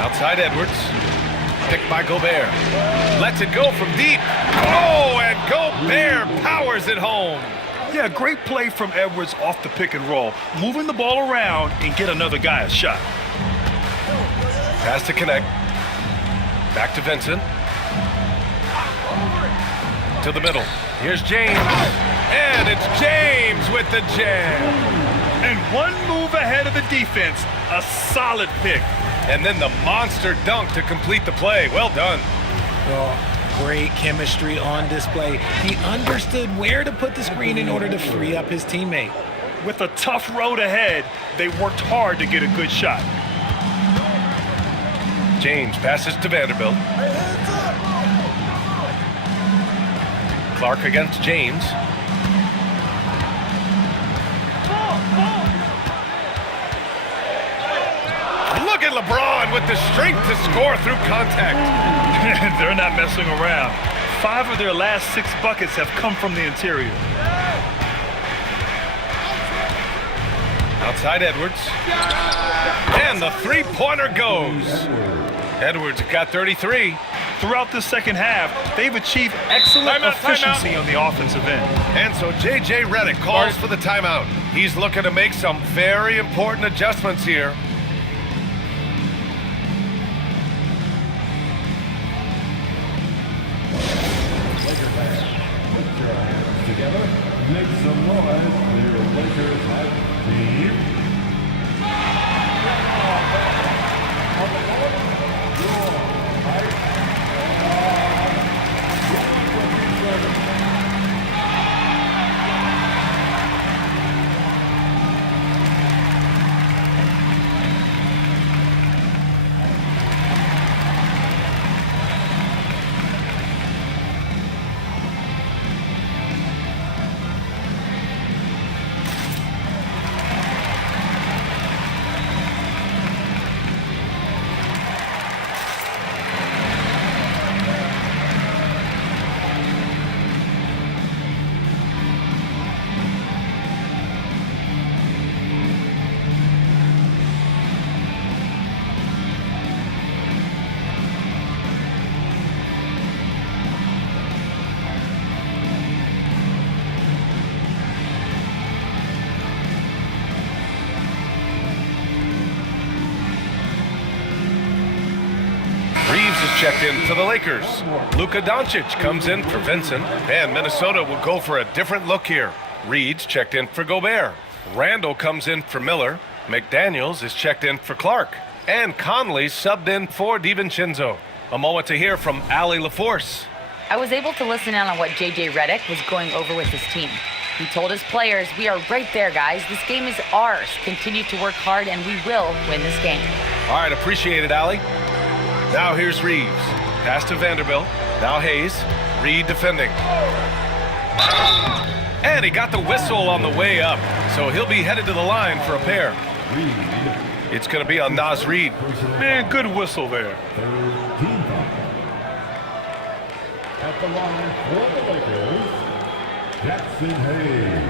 Outside Edwards. Picked by Gobert. Lets it go from deep. Oh, and Gobert powers it home. Yeah, great play from Edwards off the pick and roll. Moving the ball around and get another guy a shot. Pass to Connect. Back to Vincent. To the middle. Here's James. And it's James with the jam. And one move ahead of the defense. A solid pick. And then the monster dunk to complete the play. Well done. Well, great chemistry on display. He understood where to put the screen in order to free up his teammate. With a tough road ahead, they worked hard to get a good shot. James passes to Vanderbilt. Clark against James. Look at LeBron with the strength to score through contact. They're not messing around. 5 of their last 6 buckets have come from the interior. Outside Edwards. And the three-pointer goes. Edwards got 33. throughout this second half, they've achieved excellent efficiency on the offensive end. And so J.J. Redick calls for the timeout. He's looking to make some very important adjustments here. Lakers fans, put your hands together. Make some noise for your Lakers hype team. Reeves is checked in for the Lakers. Luka Doncic comes in for Vincent, and Minnesota will go for a different look here. Reed's checked in for Gobert. Randall comes in for Miller. McDaniels is checked in for Clark. And Conley subbed in for DiVincenzo. A moment to hear from Allie LaForce. I was able to listen in on what J.J. Redick was going over with his team. He told his players, "We are right there, guys. This game is ours. Continue to work hard, and we will win this game." All right, appreciate it, Allie. Now here's Reeves. Pass to Vanderbilt. Now Hayes. Reed defending. And he got the whistle on the way up, so he'll be headed to the line for a pair. It's going to be on Naz Reid. Man, good whistle there. At the line for the Lakers, Jackson Hayes.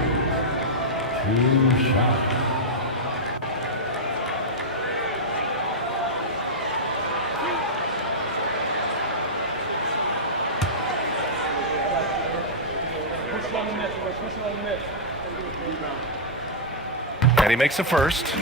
2 shots. And he makes the first.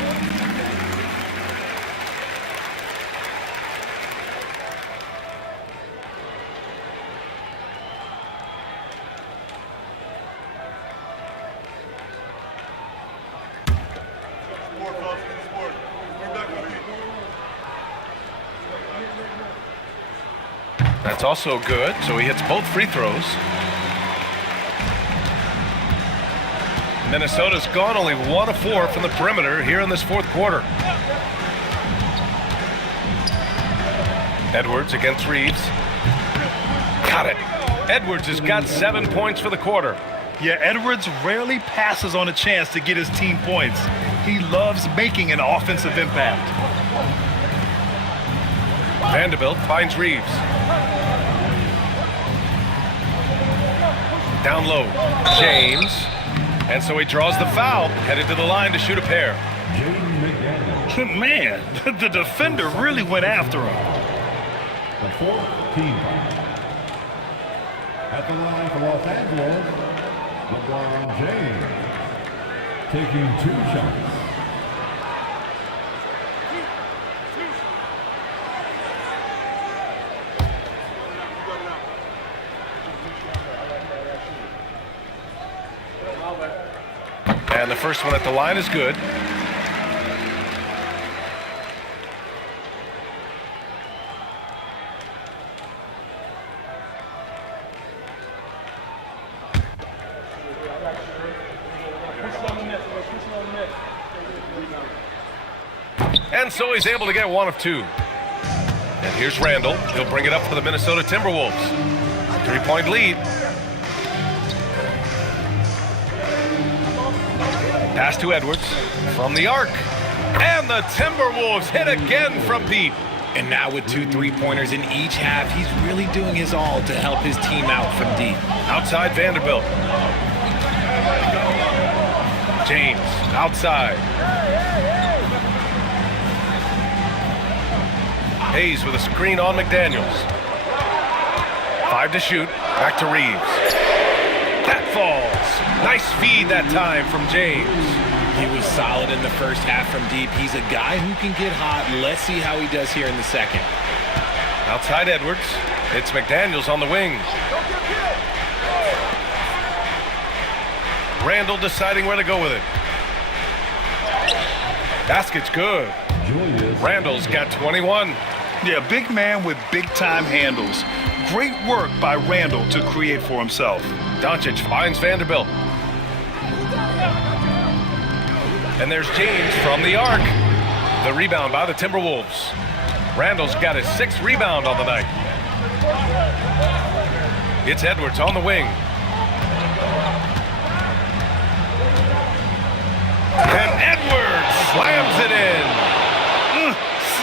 That's also good, so he hits both free throws. Minnesota's gone only 1 of 4 from the perimeter here in this fourth quarter. Edwards against Reeves. Got it. Edwards has got 7 points for the quarter. Yeah, Edwards rarely passes on a chance to get his team points. He loves making an offensive impact. Vanderbilt finds Reeves. Down low, James. And so he draws the foul, headed to the line to shoot a pair. Man, the defender really went after him. The 4th team foul. At the line for Los Angeles, LeBron James. Taking 2 shots. And the first one at the line is good. And so he's able to get 1 of 2. And here's Randall. He'll bring it up for the Minnesota Timberwolves. 3-point lead. Pass to Edwards from the arc. And the Timberwolves hit again from deep. And now with 2 3-pointers in each half, he's really doing his all to help his team out from deep. Outside Vanderbilt. James outside. Hayes with a screen on McDaniels. 5 to shoot. Back to Reeves. That falls. Nice feed that time from James. He was solid in the first half from deep. He's a guy who can get hot. Let's see how he does here in the second. Outside Edwards. It's McDaniels on the wing. Randall deciding where to go with it. Basket's good. Randall's got 21. Yeah, big man with big-time handles. Great work by Randall to create for himself. Doncic finds Vanderbilt. And there's James from the arc. The rebound by the Timberwolves. Randall's got his 6th rebound on the night. It's Edwards on the wing. And Edwards slams it in.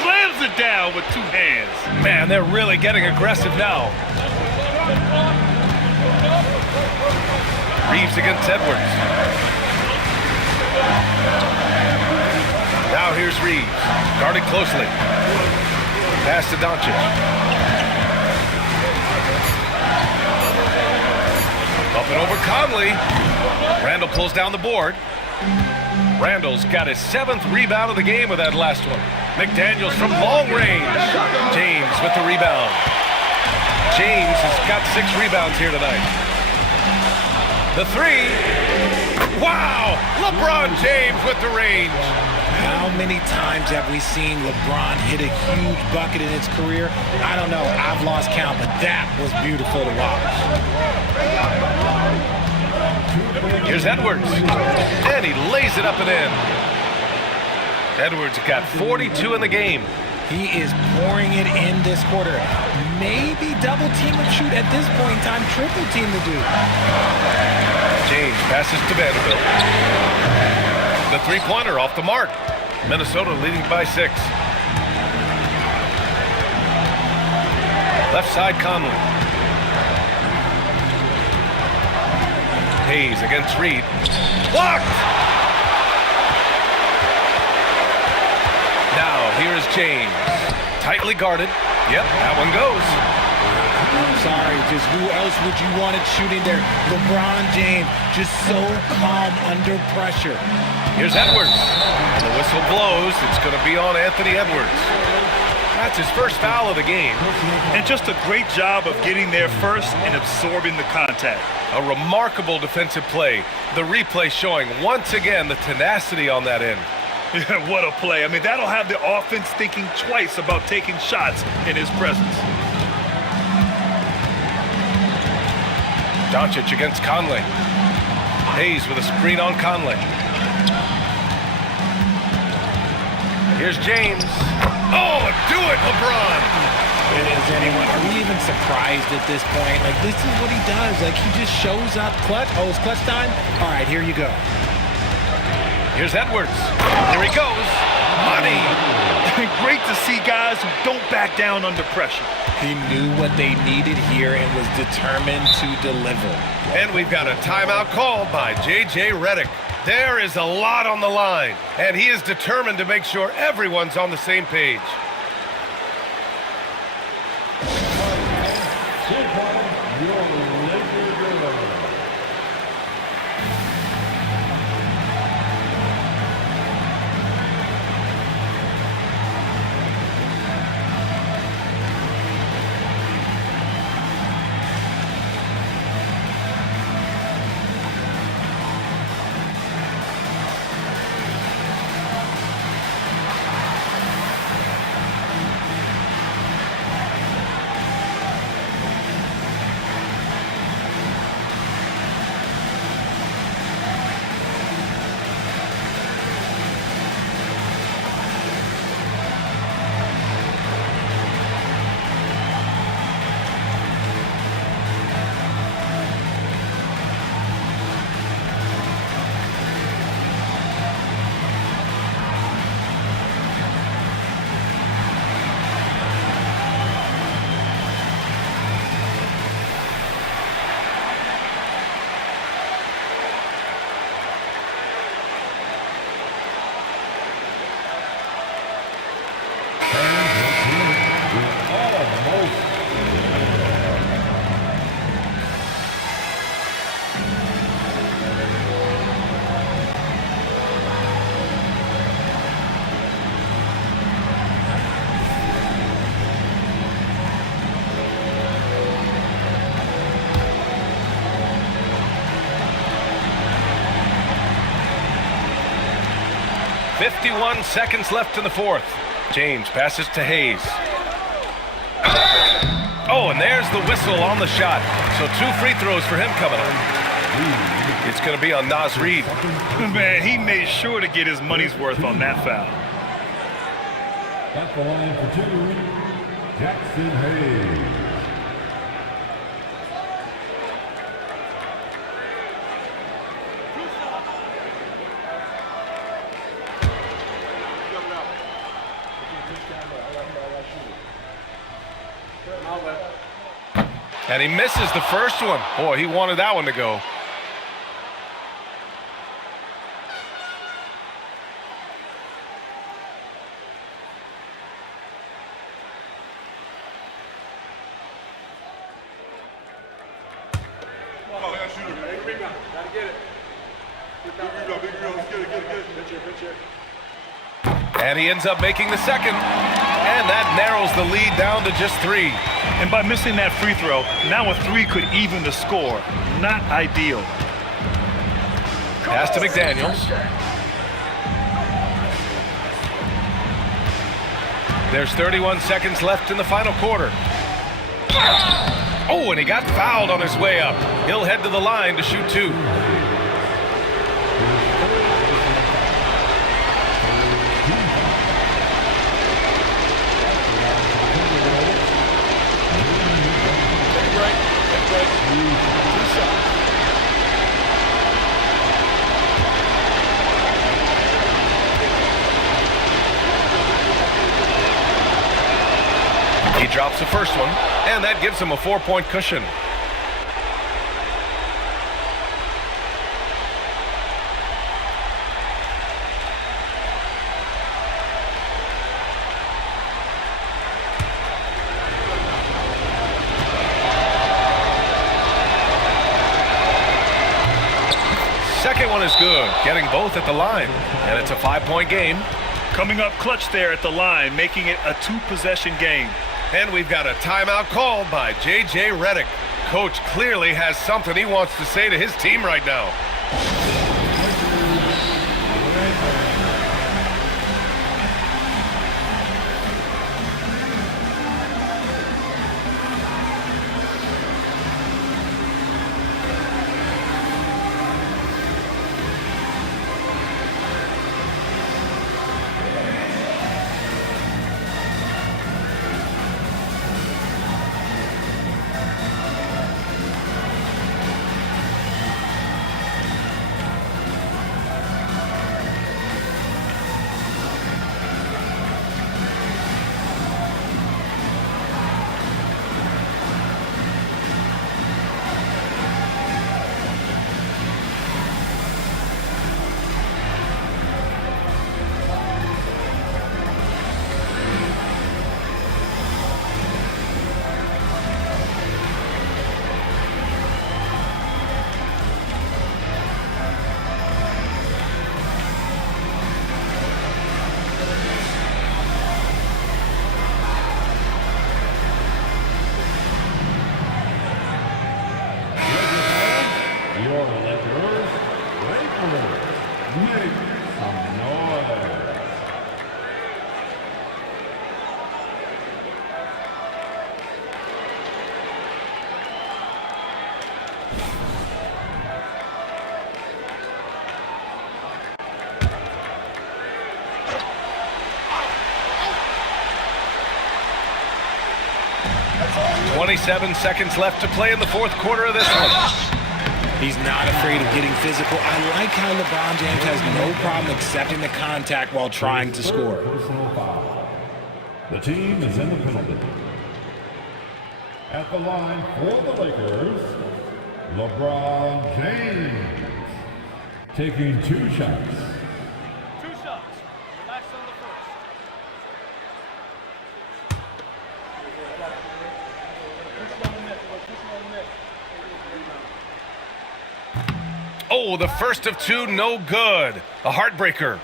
Slams it down with 2 hands. Man, they're really getting aggressive now. Reeves against Edwards. Now here's Reeves, guarded closely. Pass to Doncic. Up and over Conley. Randall pulls down the board. Randall's got his 7th rebound of the game with that last one. McDaniels from long range. James with the rebound. James has got 6 rebounds here tonight. The 3. Wow! LeBron James with the range. How many times have we seen LeBron hit a huge bucket in his career? I don't know. I've lost count, but that was beautiful to watch. Here's Edwards. And he lays it up and in. Edwards got 42 in the game. He is pouring it in this quarter. Maybe double team and shoot at this point in time. Triple team to do. James passes to Vanderbilt. The 3-pointer off the mark. Minnesota leading by 6. Left side Conley. Hayes against Reed. Blocked! Now here's James. Tightly guarded. Yep, that one goes. I'm sorry, just who else would you want it shooting there? LeBron James, just so calm under pressure. Here's Edwards. And the whistle blows. It's going to be on Anthony Edwards. That's his first foul of the game. And just a great job of getting there first and absorbing the contact. A remarkable defensive play. The replay showing once again the tenacity on that end. Yeah, what a play. I mean, that'll have the offense thinking twice about taking shots in his presence. Doncic against Conley. Hayes with a screen on Conley. Here's James. Oh, do it, LeBron! Are we even surprised at this point? Like, this is what he does. Like, he just shows up clutch. Oh, it's clutch time? All right, here you go. Here's Edwards. Here he goes. Money! Great to see guys who don't back down under pressure. He knew what they needed here and was determined to deliver. And we've got a timeout called by J.J. Redick. There is a lot on the line, and he is determined to make sure everyone's on the same page. 51 seconds left in the fourth. James passes to Hayes. Oh, and there's the whistle on the shot. So 2 free throws for him coming up. It's going to be on Naz Reid. Man, he made sure to get his money's worth on that foul. At the line for 2, Jackson Hayes. And he misses the first one. Boy, he wanted that one to go. And he ends up making the second. And that narrows the lead down to just 3. And by missing that free throw, now a 3 could even the score. Not ideal. Pass to McDaniels. There's 31 seconds left in the final quarter. Oh, and he got fouled on his way up. He'll head to the line to shoot 2. He drops the first one, and that gives him a 4-point cushion. Second one is good, getting both at the line, and it's a 5-point game. Coming up clutch there at the line, making it a 2-possession game. And we've got a timeout called by J.J. Redick. Coach clearly has something he wants to say to his team right now. Your LAKERS, make some noise. That's 27 seconds left to play in the fourth quarter of this one. He's not afraid of getting physical. I like how LeBron James has no problem accepting the contact while trying to score. Personal foul. The team is in the penalty. At the line for the LAKERS, LeBron James taking 2 shots. 2 shots. Relax on the first. Oh, the first of 2, no good. A heartbreaker.